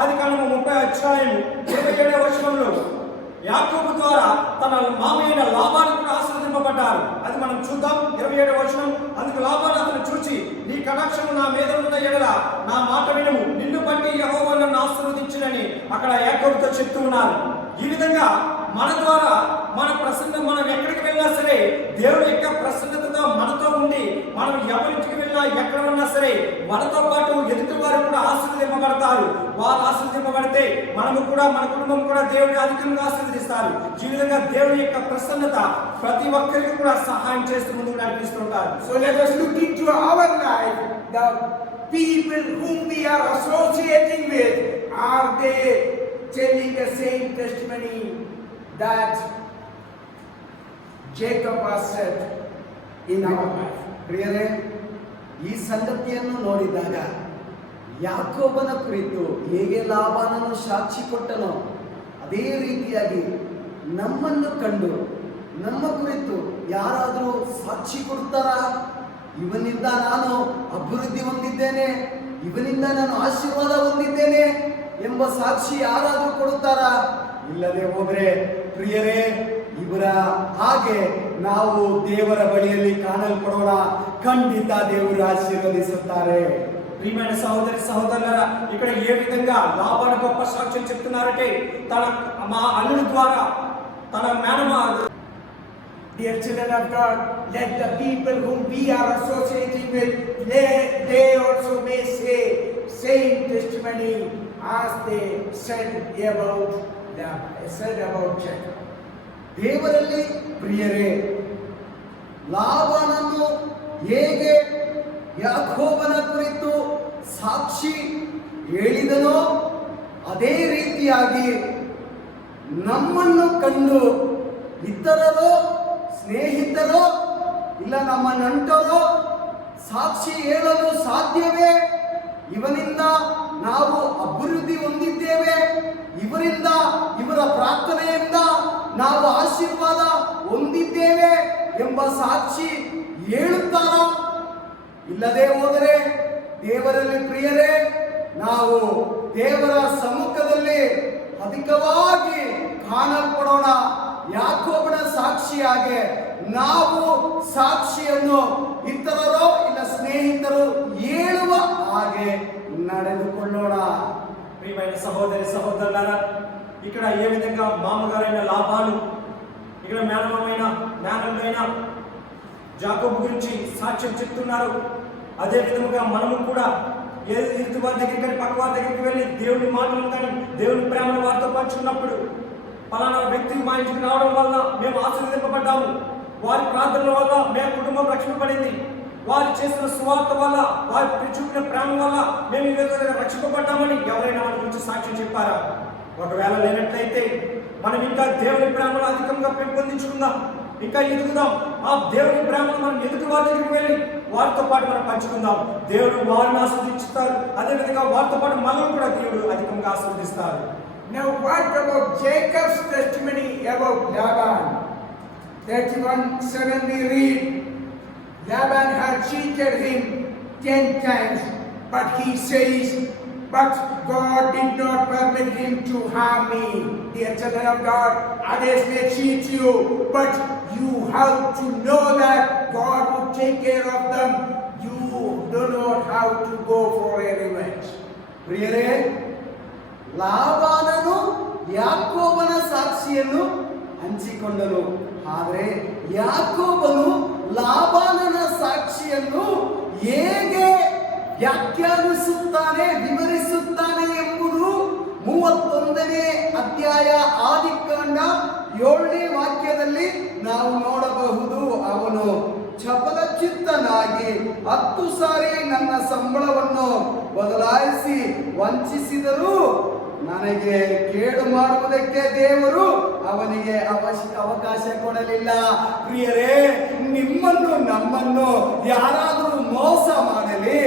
ఆదికాండము 30వ అధ్యాయం 27వ వచనంలో యాకోబు ద్వారా తన మామయ్య లాబాను కూడా ఆశీర్వదింపబడ్డారు. అది మనం చూద్దాం. 27వ వచనం, అందుకు లాబాను అతను చూచి, నీ కటాక్షము నా మీద ఉన్న ఎడల నా మాట వినుము, నిన్ను బట్టి యెహోవా నన్ను ఆశీర్వదించునని అక్కడ యాకోబుతో చెప్తూ ఉన్నారు. ఈ విధంగా మన ద్వారా మనం ఎక్కడికి వెళ్ళినా సరే దేవుడి యొక్క ప్రసన్నతతో మనతో ఉండి, మనం ఎవరింటికి వెళ్ళినా ఎక్కడ ఉన్నా సరే మనతో పాటు ఎదుటి వారు కూడా ఆశీర్వదింపబడతారు. వారు ఆశీర్వదింపబడితే మనము కూడా, మన కుటుంబం కూడా దేవుడి అధికంగా ఆశీర్వదిస్తారు. ఈ విధంగా దేవుడి యొక్క ప్రసన్నత ప్రతి ఒక్కరికి కూడా సహాయం చేస్తూ ముందుకు నడిపిస్తుంటారు. So let us look into our life. The people whom we are associating with, are they telling the same testimony that Jacob has said in our life? ಪ್ರಿಯರೇ, ಈ ಸಂಗತಿಯನ್ನು ನೋಡಿದಾಗ ಯಾಕೋಬನ ಕುರಿತು ಹೇಗೆ ಲಾಬಾನನು ಸಾಕ್ಷಿ ಕೊಟ್ಟನೋ ಅದೇ ರೀತಿಯಾಗಿ ನಮ್ಮನ್ನು ಕಂಡು ನಮ್ಮ ಕುರಿತು ಯಾರಾದರೂ ಸಾಕ್ಷಿ ಕೊಡ್ತಾರಾ? ಇವನಿಂದ ನಾನು ಅಭಿವೃದ್ಧಿ ಹೊಂದಿದ್ದೇನೆ, ಇವನಿಂದ ನಾನು ಆಶೀರ್ವಾದ ಹೊಂದಿದ್ದೇನೆ ಎಂಬ ಸಾಕ್ಷಿ ಯಾರಾದರೂ ಕೊಡುತ್ತಾರಾ? ಇಲ್ಲದೆ ಹೋದರೆ ಪ್ರಿಯರೇ, ಇವರ ಹಾಗೆ ನಾವು ದೇವರ ಬಳಿಯಲ್ಲಿ ಕಾಣಲ್ಪಡೋಣ. ಖಂಡಿತ ದೇವರು ಆಶೀರ್ವದಿಸುತ್ತಾರೆ. ప్రియమైన సహోదరి సహోదరులారా, ఇక్కడ ఏ విధంగా లాబాను గొప్ప సాక్ష్యం చెప్తున్నారంటే, తన మా అల్లుడి ద్వారా తన మేనమా. Dear children of God, let the people whom we are associating with, they also may say same testimony as they said about Jacob. ದೇವರಲ್ಲಿ ಪ್ರಿಯರೇ, ಲಾಬಾನನು ಹೇಗೆ ಯಾಕೋಬನ ಕುರಿತು ಸಾಕ್ಷಿ ಹೇಳಿದನೋ ಅದೇ ರೀತಿಯಾಗಿ ನಮ್ಮನ್ನು ಕಂಡು ಇತರರೋ, ಸ್ನೇಹಿತರೋ ಇಲ್ಲ ನಮ್ಮ ನಂಟರೋ ಸಾಕ್ಷಿ ಹೇಳಲು ಸಾಧ್ಯವೇ? ಇವನಿಂದ ನಾವು ಅಭಿವೃದ್ಧಿ ಹೊಂದಿದ್ದೇವೆ, ಇವರಿಂದ, ಇವರ ಪ್ರಾರ್ಥನೆಯಿಂದ ನಾವು ಆಶೀರ್ವಾದ ಹೊಂದಿದ್ದೇವೆ ಎಂಬ ಸಾಕ್ಷಿ ಹೇಳುತ್ತಾರಾ? ಇಲ್ಲದೆ ಹೋದರೆ ದೇವರಲ್ಲಿ ಪ್ರಿಯರೇ, ನಾವು ದೇವರ ಸಮ್ಮುಖದಲ್ಲಿ ಅಧಿಕವಾಗಿ ಕಾಣಲ್ಪಡೋಣ. ಯಾಕೋಬನ ಸಾಕ್ಷಿಯಾಗೆ ನಾವು ಸಾಕ್ಷಿಯನ್ನು ಇತರರೋ ಇಲ್ಲ ಸ್ನೇಹಿತರು ಹೇಳುವ ಹಾಗೆ ನಡೆದುಕೊಳ್ಳೋಣ. ప్రియమైన సహోదరి సహోదరులారా, ఇక్కడ ఏ విధంగా మామగారైన లాబాను, ఇక్కడ మేనలుడైన యాకోబు గురించి సాక్ష్యం చెప్తున్నారు. అదే విధముగా మనము కూడా ఎదుటి వారి దగ్గరికి కానీ పక్క వారి దగ్గరికి వెళ్ళి దేవుని మాటలు కానీ దేవుని ప్రేమను వారితో పంచుకున్నప్పుడు, పలానా వ్యక్తి మా ఇంటికి రావడం వల్ల మేము ఆశీర్వదింపబడ్డాము, వారి ప్రార్థనల వల్ల మేము కుటుంబం రక్షింపబడింది, వారు చేసిన సువార్త వల్ల, వారి చూపిన ప్రేమ వల్ల మేము ఈ విధంగా రక్షింపబడ్డామని ఎవరైనా మన గురించి సాక్ష్యం చెప్పారా? ఒకవేళ లేనట్లయితే మనం ఇంకా దేవుని ప్రేమను అధికంగా పెంపొందించుకుందాం, ఇంకా ఎదుగుదాం. ఆ దేవుని ప్రేమను మనం ఎదుటి వారి దగ్గరికి వెళ్ళి వారితో పాటు మనం పంచుకుందాం. దేవుడు వారిని ఆస్వాదిస్తారు, అదేవిధంగా వారితో పాటు మనం కూడా దేవుడు అధికంగా ఆస్వాదిస్తారు. Now what about Jacob's testimony about Laban? 31:7 we read, Laban had cheated him 10 times, but he says, but God did not permit him to harm me. Dear children of God, others may cheat you, but you have to know that God will take care of them. You do not have to go for a revenge. ಪ್ರಿಯರೇ, ಲಾಬಾನನು ಯಾಕೋಬನ ಸಾಕ್ಷಿಯನ್ನು ಹಂಚಿಕೊಂಡನು. ಆದರೆ ಯಾಕೋಬನು ಲಾಬಾನನ ಸಾಕ್ಷಿಯನ್ನು ಹೇಗೆ ವ್ಯಾಖ್ಯಾನಿಸುತ್ತಾನೆ, ವಿವರಿಸುತ್ತಾನೆ ಎಂಬುದು 31ನೇ ಅಧ್ಯಾಯ ಆದಿಕಾಂಡ 7ನೇ ವಾಕ್ಯದಲ್ಲಿ ನಾವು ನೋಡಬಹುದು. ಅವನು ಚಪಲಚಿತ್ತನಾಗಿ 10 ಸಾರಿ ನನ್ನ ಸಂಬಳವನ್ನು ಬದಲಾಯಿಸಿ ವಂಚಿಸಿದರೂ ನನಗೆ ಕೇಡು ಮಾಡುವುದಕ್ಕೆ ದೇವರು ಅವನಿಗೆ ಅವಕಾಶ ಕೊಡಲಿಲ್ಲ. ಪ್ರಿಯರೇ, ನಿಮ್ಮನ್ನು ನಮ್ಮನ್ನು ಯಾರಾದರೂ ಮೋಸ ಮಾಡಲಿ,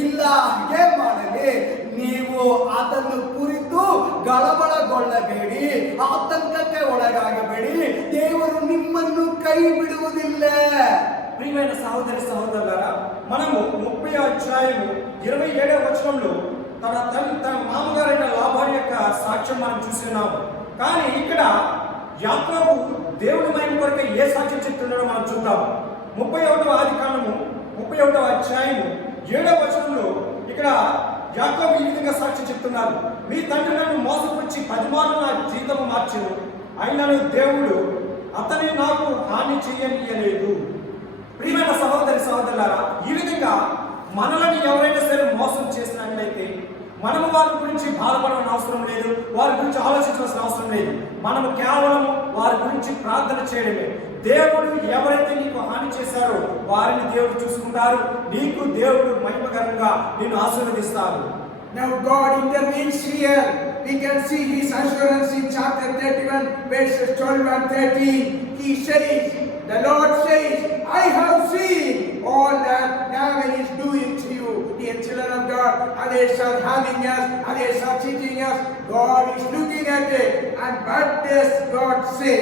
ಇಲ್ಲ ಹಾಗೆ ಮಾಡಲಿ, ನೀವು ಅದನ್ನು ಕುರಿತು ಗಳಬಳಗೊಳ್ಳಬೇಡಿ, ಆತಂಕಕ್ಕೆ ಒಳಗಾಗಬೇಡಿ. ದೇವರು ನಿಮ್ಮನ್ನು ಕೈ ಬಿಡುವುದಿಲ್ಲ. ప్రియమైన సహోదరి సహోదరులారా, మనము 30వ అధ్యాయము 27వ వచనంలో తన మామగారైన లాబాను యొక్క సాక్ష్యం మనం చూస్తున్నాము. కానీ ఇక్కడ యాకోబు దేవుడి మహిమ కొరకు ఏ సాక్ష్యం చెప్తున్నాడో మనం చూద్దాం. 31వ ఆదికాండము 31వ అధ్యాయము 7వ వచనంలో ఇక్కడ యాకోబు ఈ విధంగా సాక్ష్యం చెప్తున్నారు. మీ తండ్రి నన్ను మోసపుచ్చి 10 మార్లు నా జీతము మార్చెను, అయినను దేవుడు అతని నాకు హాని చేయనీయలేదు. ప్రియమైన సహోదరి సహోదరులారా, ఈ విధంగా మనల్ని ఎవరైనా సరే మోసం చేసినట్లయితే మనము వారి గురించి బాధపడవలసిన అవసరం లేదు, వారి గురించి ఆలోచించవలసిన అవసరం లేదు. మనము కేవలం వారి గురించి ప్రార్థన చేయడమే. దేవుడు ఎవరైతే నీకు హాని చేశారో వారిని దేవుడు చూసుకుంటారు, నీకు దేవుడు మహిమకరంగా నిన్ను ఆశీర్వదిస్తారు. Now God intervenes here. We can see His assurance in chapter 31, verses 12 and 13. He says, the Lord says, I have seen all that Naaman is doing to you. Dear children of God, others are harming us, others are cheating us. God is looking at it. And what does God say?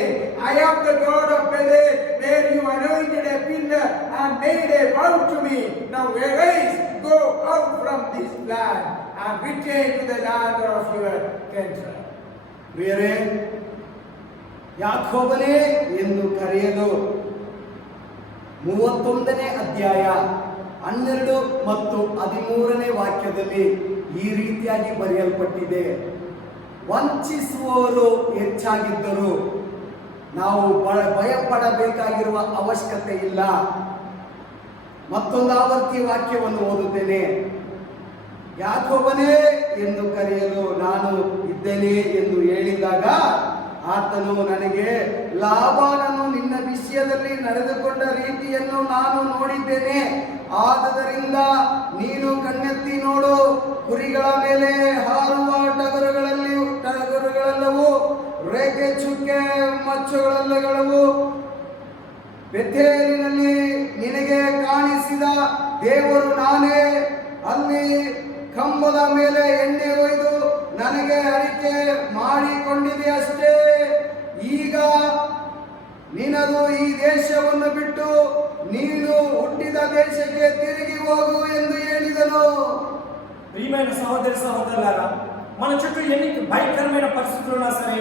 I am the God of Bethel, where you anointed a pillar and made a vow to me. Now arise, go out from this land and return to the land of your country. ಪ್ರಿಯರೇ, ಯಾಕೋಬನೇ ಎಂದು ಕರೆಯಲು 31ನೇ ಅಧ್ಯಾಯ 12 ಮತ್ತು 13ನೇ ವಾಕ್ಯದಲ್ಲಿ ಈ ರೀತಿಯಾಗಿ ಬರೆಯಲ್ಪಟ್ಟಿದೆ. ವಂಚಿಸುವವರು ಹೆಚ್ಚಾಗಿದ್ದರು, ನಾವು ಭಯಪಡಬೇಕಾಗಿರುವ ಅವಶ್ಯಕತೆ ಇಲ್ಲ. ಮತ್ತೊಂದು ಆವರ್ತಿ ವಾಕ್ಯವನ್ನು ಓದುತ್ತೇನೆ. ಯಾಕೋಬನೇ ಎಂದು ಕರೆಯಲು ನಾನು ಇದ್ದೇನೆ ಎಂದು ಹೇಳಿದಾಗ ಆತನು ನನಗೆ, ಲಾಬಾನನು ನಿನ್ನ ವಿಷಯದಲ್ಲಿ ನಡೆದುಕೊಂಡ ರೀತಿಯನ್ನು ನಾನು ನೋಡಿದ್ದೇನೆ, ಆದದರಿಂದ ನೀನು ಕಣ್ಣೆತ್ತಿ ನೋಡು, ಕುರಿಗಳ ಮೇಲೆ ಹಾರುವ ಟಗರುಗಳೆಲ್ಲವೂ ರೇಖೆ ಚುಕ್ಕೆ ಮಚ್ಚುಗಳೆಲ್ಲಗಳವು ಬೆಥೇಲಿನಲ್ಲಿ ನಿನಗೆ ಕಾಣಿಸಿದ ದೇವರು ನಾನೇ. ಅಲ್ಲಿ ಕಂಬದ ಮೇಲೆ ಎಣ್ಣೆ ಒಯ್ದು ನನಗೆ ಅರಿಕೆ ಮಾಡಿಕೊಂಡಿದೆ ಅಷ್ಟೇ. ಈಗ ನಿನದು ಈ ದೇಶವನ್ನು ಬಿಟ್ಟು ನೀನು ಹುಟ್ಟಿದ ದೇಶಕ್ಕೆ ತಿರುಗಿ ಹೋಗು ಎಂದು ಹೇಳಿದನು. ప్రియమైన సహోదరి సహోదరులారా, మన చుట్టూ ఎన్ని భయంకరమైన పరిస్థితులు ఉన్నా సరే,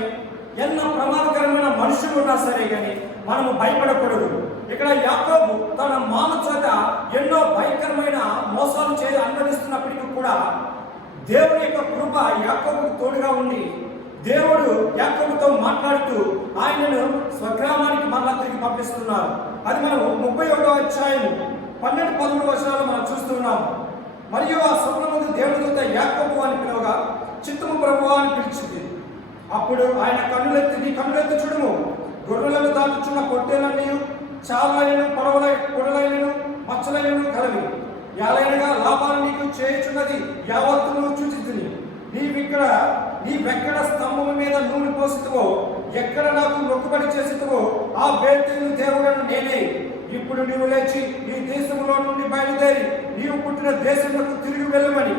ఎన్న ప్రమాదకరమైన మనుషులు ఉన్నా సరే కానీ మనము భయపడకూడదు. ఇక్కడ యాకోబు తన మామ చేత ఎన్నో భయంకరమైన మోసాలు అనుభవిస్తున్నప్పటికీ కూడా దేవుని యొక్క కృప యాకోబుకు తోడుగా ఉండి దేవుడు యాకోబుతో మాట్లాడుతూ ఆయనను స్వగ్రామానికి మరలా తిరిగి పంపిస్తున్నారు. అది మనం 31వ అధ్యాయం 12-13 వచనాలు మనం చూస్తున్నాం. మరియు ఆ స్వప్నం ముందు దేవుడి దూత యాకోబు అని పిలవగా చిత్తము ప్రభువా అని పిలిచింది. అప్పుడు ఆయన కన్నులెత్తి చూడుము, గొర్రెలను దాటుచున్న పొట్టేలన్నీ చాలైనను పొడలైనను మచ్చలైనను కలవి, యాలైనగా లాభాలు నీకు చేయుచున్నది యావత్తును చూచితిని. నీవెక్కడ స్తంభము మీద నూనె పోసితువో, ఎక్కడ నాకు మొక్కుబడి చేసితువో ఆ బేతేలు దేవుడను నేనే. ఇప్పుడు నీవు లేచి నీ దేశంలో నుండి బయలుదేరి నీవు పుట్టిన దేశంలోకి తిరిగి వెళ్ళమని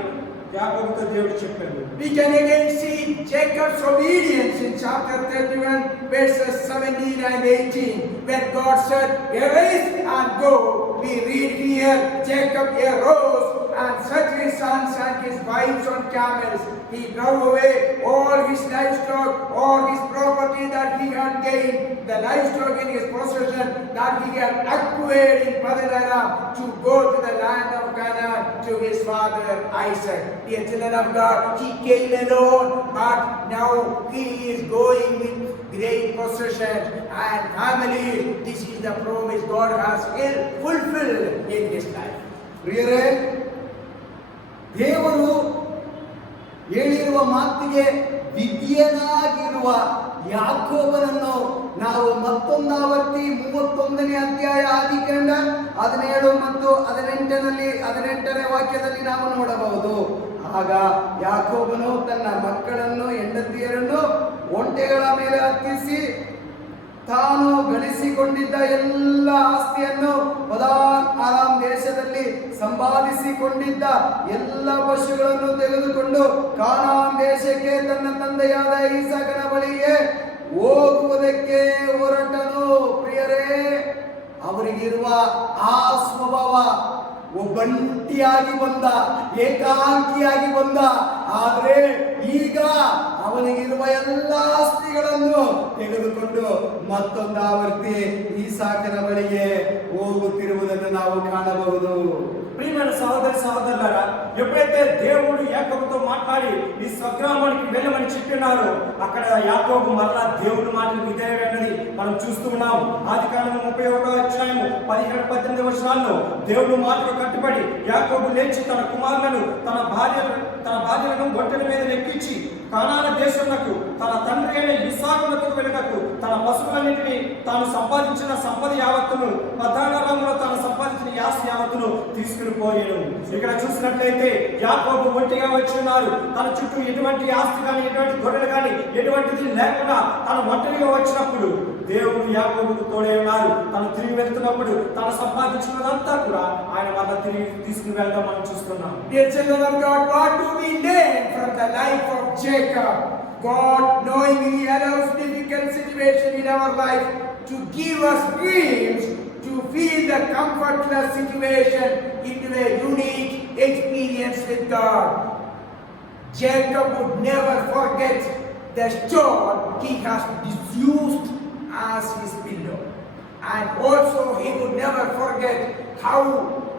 యాకోబుతో దేవుడు చెప్పాడు. We can again see Jacob's obedience in chapter 31 verses 17 and 18. When God said, "Arise and go," we read here, Jacob arose and set his sons and his wives on camels. He drove away all his livestock, all his property that he had gained, the livestock in his possession that he had acquired in Paddan-aram, to go to the land of Canaan to his father Isaac. Dear children of God, he came alone, but now he is going with great possession and family. This is the promise God has fulfilled in his life. ಪ್ರಿಯರೇ, ದೇವರು ಹೇಳಿರುವ ಮಾತಿಗೆ ವಿಧೇಯನಾಗಿರುವ ಯಾಕೋಬನನ್ನು ನಾವು ಮತ್ತೊಂದಾವರ್ತಿ 31ನೇ ಅಧ್ಯಾಯ ಆದಿಕಾಂಡ 17 ಮತ್ತು 18ನೇ ವಾಕ್ಯದಲ್ಲಿ ನಾವು ನೋಡಬಹುದು. ಆಗ ಯಾಕೋಬನು ತನ್ನ ಮಕ್ಕಳನ್ನು ಹೆಂಡತಿಯರನ್ನು ಒಂಟೆಗಳ ಮೇಲೆ ಹತ್ತಿಸಿ ತಾನು ಗಳಿಸಿಕೊಂಡಿದ್ದ ಎಲ್ಲ ಆಸ್ತಿಯನ್ನು ಪದಾನ್-ಅರಾಮ್ ದೇಶದಲ್ಲಿ ಸಂಪಾದಿಸಿಕೊಂಡಿದ್ದ ಎಲ್ಲ ಪಶುಗಳನ್ನು ತೆಗೆದುಕೊಂಡು ಕಾನಾನ್ ದೇಶಕ್ಕೆ ತನ್ನ ತಂದೆಯಾದ ಇಸಾಕನ ಬಳಿಗೆ ಹೋಗುವುದಕ್ಕೆ ಹೊರಟನು. ಪ್ರಿಯರೇ, ಅವರಿಗಿರುವ ಆ ಸ್ವಭಾವ ಒಬ್ಬಂಟಿಯಾಗಿ ಬಂದ, ಏಕಾಂಗಿಯಾಗಿ ಬಂದ. ಆದರೆ ಈಗ ಅವನಿಗಿರುವ ಎಲ್ಲ ಆಸ್ತಿಗಳನ್ನು ತೆಗೆದುಕೊಂಡು ಮತ್ತೊಂದಾವರ್ತಿ ಇಸಾಕನ ಬಳಿಗೆ ಹೋಗುತ್ತಿರುವುದನ್ನು ನಾವು ಕಾಣಬಹುದು. ప్రియమైన సహోదరులారా, ఎప్పుడైతే దేవుడు యాకోబుతో మాట్లాడి ఈ స్వగ్రామానికి వెళ్ళమని చెప్పినారో అక్కడ యాకోబు మరలా దేవుడి మాటలు విధేయమైనది మనం చూస్తూ ఉన్నాం. ఆదికాండం 31వ అధ్యాయం 17-18 వచనాల్లో దేవుడు మాటకు కట్టుబడి యాకోబు లేచి తన కుమారులను తన భార్యలను ఒంటెల మీద ఎక్కించి కానాను దేశమునకు తన తండ్రి అయిన ఇస్సాకునకు వెళ్ళటకు తన పశువులన్నింటినీ తాను సంపాదించిన సంపద యావత్తును పద్దానరాములో తాను సంపాదించిన ఆస్తి యావత్తును తీసుకుని పోయాను. ఇక్కడ చూసినట్లయితే యాకోబు ఒంటిగా వచ్చి ఉన్నారు. తన చుట్టూ ఎటువంటి ఆస్తి కానీ ఎటువంటి గొర్రెలు కానీ ఎటువంటిది లేకుండా తను ఒంటరిగా వచ్చినప్పుడు దేవుడు యాకోబుకు తోడే ఉన్నారు. తను తిరిగి వెళ్తున్నప్పుడు తను సంపాదించినదంతా కూడా ఆయన వల్ల తిరిగి తీసుకుని వెళ్ళడం మనం చూస్తున్నాం. Dear children of God, what do we learn from the life of Jacob? God, knowing He allows difficult situation in our life to give us dreams, to feel the comfortless situation into a unique experience with God. Jacob would never forget the stone he has disused as his pillow, and also he would never forget how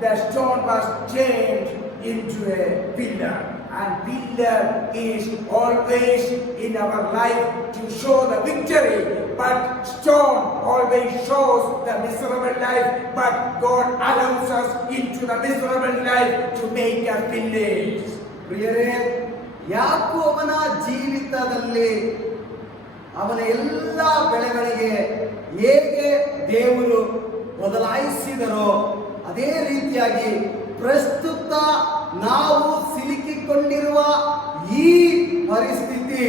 the stone was changed into a pillar. And pillar is always in our life to show the victory, but stone always shows the miserable life. But God allows us into the miserable life to make us pillars. ಪ್ರಿಯರೇ, ಯಾಕೋಬನ ಜೀವಿತದಲ್ಲಿ ಅವನ ಎಲ್ಲ ಬೆಳೆಗಳಿಗೆ ಹೇಗೆ ದೇವರು ಬದಲಾಯಿಸಿದರೋ ಅದೇ ರೀತಿಯಾಗಿ ಪ್ರಸ್ತುತ ನಾವು ಸಿಲುಕಿಕೊಂಡಿರುವ ಈ ಪರಿಸ್ಥಿತಿ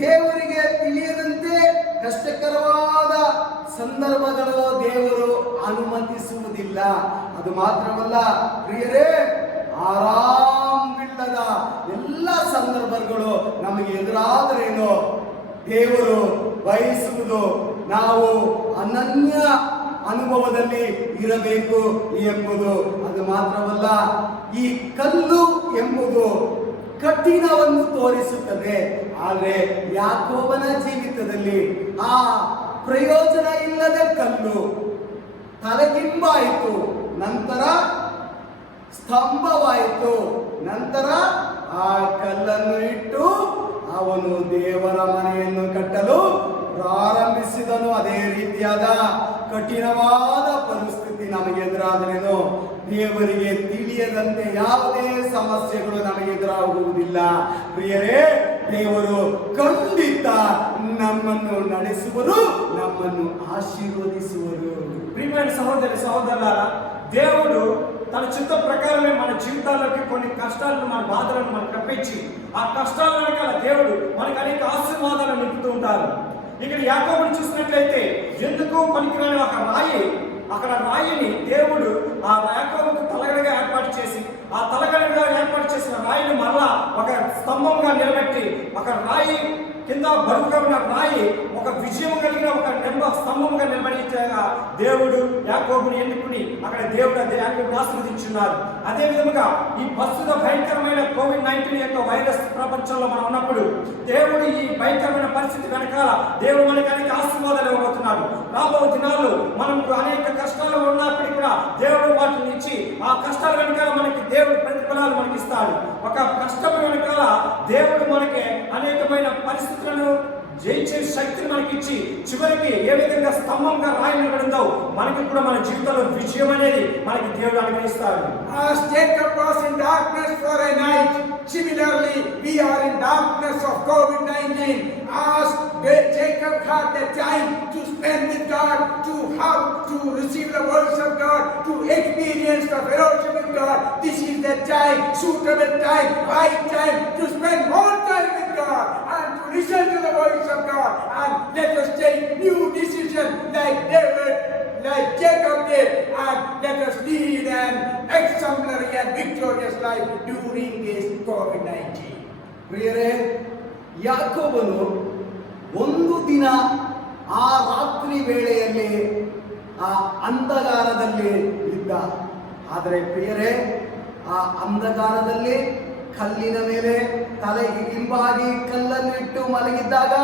ದೇವರಿಗೆ ತಿಳಿಯದಂತೆ ಕಷ್ಟಕರವಾದ ಸಂದರ್ಭಗಳು ದೇವರು ಅನುಮತಿಸುವುದಿಲ್ಲ. ಅದು ಮಾತ್ರವಲ್ಲ ಪ್ರಿಯರೇ, ಆರಾಮವಿಲ್ಲದ ಎಲ್ಲ ಸಂದರ್ಭಗಳು ನಮಗೆ ಎದುರಾದರೇನೋ ದೇವರು ಬಯಸುವುದು ನಾವು ಅನನ್ಯ ಅನುಭವದಲ್ಲಿ ಇರಬೇಕು ಎಂಬುದು. ಅದು ಮಾತ್ರವಲ್ಲ, ಈ ಕಲ್ಲು ಎಂಬುದು ಕಠಿಣವನ್ನು ತೋರಿಸುತ್ತದೆ. ಆದರೆ ಯಾಕೋಬನ ಜೀವಿತದಲ್ಲಿ ಆ ಪ್ರಯೋಜನ ಇಲ್ಲದ ಕಲ್ಲು ತಲೆಗಿಂಬಾಯಿತು, ನಂತರ ಸ್ತಂಭವಾಯಿತು, ನಂತರ ಆ ಕಲ್ಲನ್ನು ಇಟ್ಟು ಅವನು ಅವನು ದೇವರ ಮನೆಯನ್ನು ಕಟ್ಟಲು ಪ್ರಾರಂಭಿಸಿದನು. ಅದೇ ರೀತಿಯಾದ ಕಠಿಣವಾದ ಪರಿಸ್ಥಿತಿ ನಮಗೆ ಎದುರಾದರೇನು, ದೇವರಿಗೆ ತಿಳಿಯದಂತೆ ಯಾವುದೇ ಸಮಸ್ಯೆಗಳು ನಮಗೆ ಎದುರಾಗುವುದಿಲ್ಲ. ಪ್ರಿಯರೇ, ದೇವರು ಖಂಡಿತ ನಮ್ಮನ್ನು ನಡೆಸುವರು, ನಮ್ಮನ್ನು ಆಶೀರ್ವದಿಸುವರು. ప్రియమైన సహోదరి సహోదరులారా, దేవుడు తన చిత్త ప్రకారమే మన జీవితాల్లోకి కొన్ని కష్టాలను, మన బాధలను మనకు రప్పించి ఆ కష్టాల వెనకాల దేవుడు మనకు అనేక ఆశీర్వాదాలను నింపుతూ ఉంటారు. ఇక్కడ యాకోబుని చూసినట్లయితే ఎందుకు పనికిరాని ఒక రాయి, అక్కడ రాయిని దేవుడు ఆ యాకోబుకు తలగడగా ఏర్పాటు చేసి, ఆ తలగడగా ఏర్పాటు చేసిన రాయిని మరలా ఒక స్తంభంగా నిలబెట్టి, ఒక రాయి కింద బరువుగా ఉన్న రాయి ఒక విజయం కలిగిన ఒక స్తంభంగా నిలబడించగా దేవుడు యాకోబుని ఎన్నుకుని అక్కడ దేవుడు యాకోబుని ఆశీర్వదించున్నారు. అదే విధముగా ఈ ప్రస్తుత భయంకరమైన కోవిడ్-19 యొక్క వైరస్ ప్రపంచంలో మనం ఉన్నప్పుడు దేవుడు ఈ భయంకరమైన పరిస్థితి వెనకాల దేవుడు మనకి అనేక ఆశీర్వాదాలు ఇవ్వబోతున్నాడు. రాబో దినాల్లో మనం అనేక కష్టాలు ఉన్నప్పటికీ కూడా దేవుడు వాటిని ఇచ్చి ఆ కష్టాల వెనకాల మనకి దేవుడు ప్రతిఫలాలు మనకి ఇస్తాడు. ఒక కష్టం వెనకాల దేవుడు మనకి అనేకమైన పరిస్థితులను జయించే శక్తిని మనకి ఇచ్చి చివరికి ఏ విధంగా స్తంభంగా రాయి నిలబడిందో మనకి కూడా మన జీవితంలో విజయం అనేది మనకి దేవుడు అనుగ్రహిస్తాడు. As Jacob was in darkness for a night, similarly we are in darkness of COVID-19. As Jacob had the time to spend with God, to have to receive the words of God, to experience the fellowship with God, this is the time, suitable time, right time to spend more time with God and to listen to the voice of God, and let us take new decisions like David, like Jacob did, and let us lead an exemplary and victorious life during this COVID-19. ಪ್ರಿಯರೇ, ಯಾಕೋಬನು ಒಂದು ದಿನ ಆ ರಾತ್ರಿ ವೇಳೆಯಲ್ಲಿ ಆ ಅಂಧಕಾರದಲ್ಲಿ ಇದ್ದ. ಆದರೆ ಪ್ರಿಯರೇ, ಆ ಅಂಧಕಾರದಲ್ಲಿ ಕಲ್ಲಿನ ಮೇಲೆ ತಲೆಗೆ ಹಿಂಬಾಗಿ ಕಲ್ಲನ್ನು ಇಟ್ಟು ಮಲಗಿದ್ದಾಗ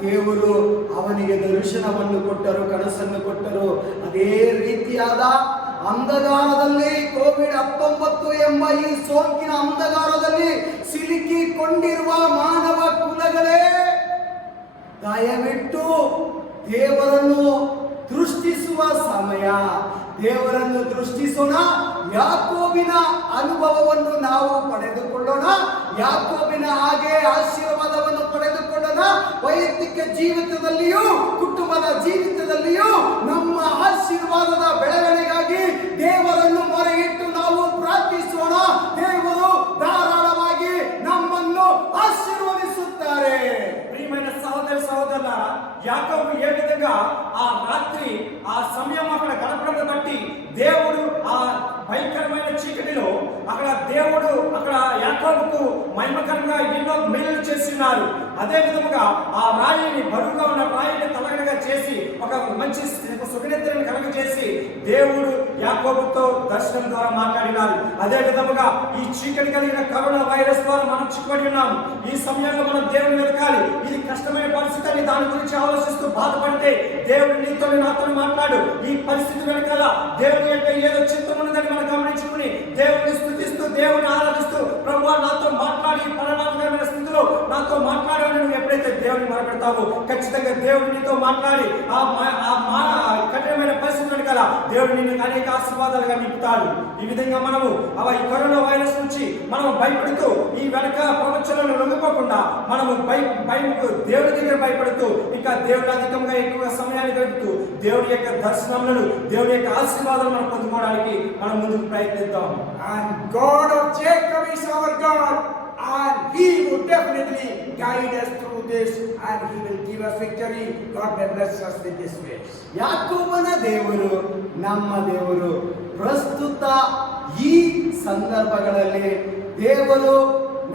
ದೇವರು ಅವನಿಗೆ ದರ್ಶನವನ್ನು ಕೊಟ್ಟರು, ಕನಸನ್ನು ಕೊಟ್ಟರು. ಅದೇ ರೀತಿಯಾದ ಅಂಧಕಾರದಲ್ಲಿ ಕೋವಿಡ್-19 ಎಂಬ ಈ ಸೋಂಕಿನ ಅಂಧಕಾರದಲ್ಲಿ ಸಿಲುಕಿಕೊಂಡಿರುವ ಮಾನವ ಕುಲಗಳೇ, ದಯವಿಟ್ಟು ದೇವರನ್ನು ದೃಷ್ಟಿಸುವ ಸಮಯ. ದೇವರನ್ನು ದೃಷ್ಟಿಸೋಣ. ಯಾಕೋಬಿನ ಅನುಭವವನ್ನು ನಾವು ಪಡೆದುಕೊಳ್ಳೋಣ. ಯಾಕೋಬಿನ ಹಾಗೆ ಆಶೀರ್ವಾದವನ್ನು ಪಡೆದುಕೊಳ್ಳೋಣ. ವೈಯಕ್ತಿಕ ಜೀವಿತದಲ್ಲಿಯೂ ಕುಟುಂಬದ ಜೀವಿತದಲ್ಲಿಯೂ ನಮ್ಮ ಆಶೀರ್ವಾದದ ಬೆಳವಣಿಗೆಗಾಗಿ ದೇವರನ್ನು ಮೊರೆಯಿಟ್ಟು ನಾವು ಪ್ರಾರ್ಥಿಸೋಣ. ದೇವರು ಧಾರಾಳವಾಗಿ ನಮ್ಮನ್ನು ಆಶೀರ್ವದಿಸುತ್ತಾರೆ. ప్రియమైన సహోదరి సహోదరులారా, యాకోబు ఏ విధంగా ఆ రాత్రి ఆ సమయం అక్కడ గడపడం బట్టి దేవుడు ఆ భయంకరమైన చీకటిలో అక్కడ దేవుడు అక్కడ యాకోబుకు మహిమకరంగా ఎన్నో మేలు చేస్తున్నారు. అదే విధముగా ఆ రాయిని, బరువుగా ఉన్న రాయిని తలగడగా చేసి ఒక మంచి సుఖనిద్రని కలగ చేసి దేవుడు యాకోబుతో దర్శనం ద్వారా మాట్లాడినారు. అదే విధముగా ఈ చీకటి కలిగిన కరోనా వైరస్ ద్వారా మనం చిక్కుబడి ఉన్నాము. ఈ సమయంలో మనం దేవుని వెతకాలి. ఇది కష్టమైన పరిస్థితి అని దాని గురించి ఆలోచిస్తూ బాధపడితే దేవుడు నీతో నాతో మాట్లాడు. ఈ పరిస్థితి వెనకాల దేవుని యొక్క ఏదో చిత్తం ఉన్నదని మనం గమనించుకుని దేవుని స్థుతిస్తూ, దేవుని ఆరాధిస్తూ, ప్రభువా నాతో మాట్లాడి పరమాత్మకమైన స్థితిలో నాతో మాట్లాడాలని నువ్వు ఎప్పుడైతే దేవుని మొరపెడతావో ఖచ్చితంగా దేవుడు నీతో మాట్లాడి ఆ కఠినమైన పరిస్థితి వెనకాల దేవుడు నిన్ను అనేక ఆశీర్వాదాలుగా నింపుతాడు. ఈ విధంగా మనము ఈ కరోనా వైరస్ నుంచి మనం భయపడుతూ ఈ వెనక ప్రపంచంలో లొంగిపోకుండా మనము దేవుడి దగ్గర భయపడుతూ ఇంకా దేవుడు అధికంగా ఎక్కువగా సమయాన్ని గడుపుతూ దేవుడి యొక్క దర్శనములను, దేవుడి యొక్క ఆశీర్వాదాలు మనం పొందుకోవడానికి మనం ముందుకు ప్రయత్నిద్దాం. And God of Jacob is our God, and He will definitely guide us through this, and He will give us victory. God may bless us with this grace. ಯಾಕೋಬನ ದೇವರು ನಮ್ಮ ದೇವರು. ಪ್ರಸ್ತುತ ಈ ಸಂದರ್ಭಗಳಲ್ಲಿ ದೇವರು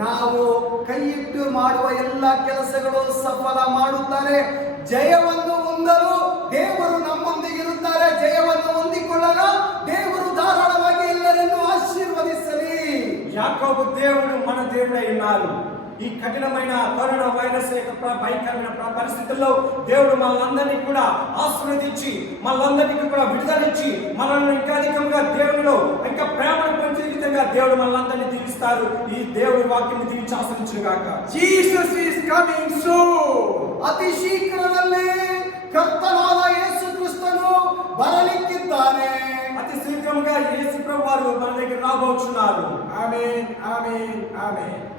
ನಾವು ಕೈಯಿಟ್ಟು ಮಾಡುವ ಎಲ್ಲ ಕೆಲಸಗಳು ಸಫಲ ಮಾಡುತ್ತಾರೆ. ಜಯವನ್ನು ಹೊಂದಲು ದೇವರು ನಮ್ಮೊಂದಿಗಿರುತ್ತಾರೆ. ಜಯವನ್ನು ಹೊಂದಿಕೊಳ್ಳಲು ದೇವರು ಧಾರಾಳವಾಗಿ ಎಲ್ಲರನ್ನು ಆಶೀರ್ವದಿಸಲಿ. యాకోబు దేవుడు మన దేవుడై ఉన్నారు. ఈ కఠినమైన కరోనా వైరస్ యొక్క భయంకరమైన పరిస్థితుల్లో దేవుడు మనలందరినీ కూడా ఆశీర్వదించి, మనలందరికీ కూడా విడుదలిచ్చి, మనల్ని ఇంకా అధికంగా దేవునిలో ఇంకా ప్రేమను పొందే విధంగా దేవుడు మనలందరినీ దీవిస్తాడు. ఆశీర్వదిస్తారు. ఈ దేవుని వాక్యం దీవించి ఆశీర్వదించును గాక. Jesus is coming soon. ಅತಿ ಶೀಘ್ರದಲ್ಲೇ ಕರ್ತನಾದ ಯೇಸು ಕ್ರಿಸ್ತನು ಬರಲಿಕ್ಕಿದ್ದಾನೆ. అతి శీఘ్రంగా యేసు ప్రభువారు మన దగ్గర రాబోచున్నారు. Amen, amen, amen.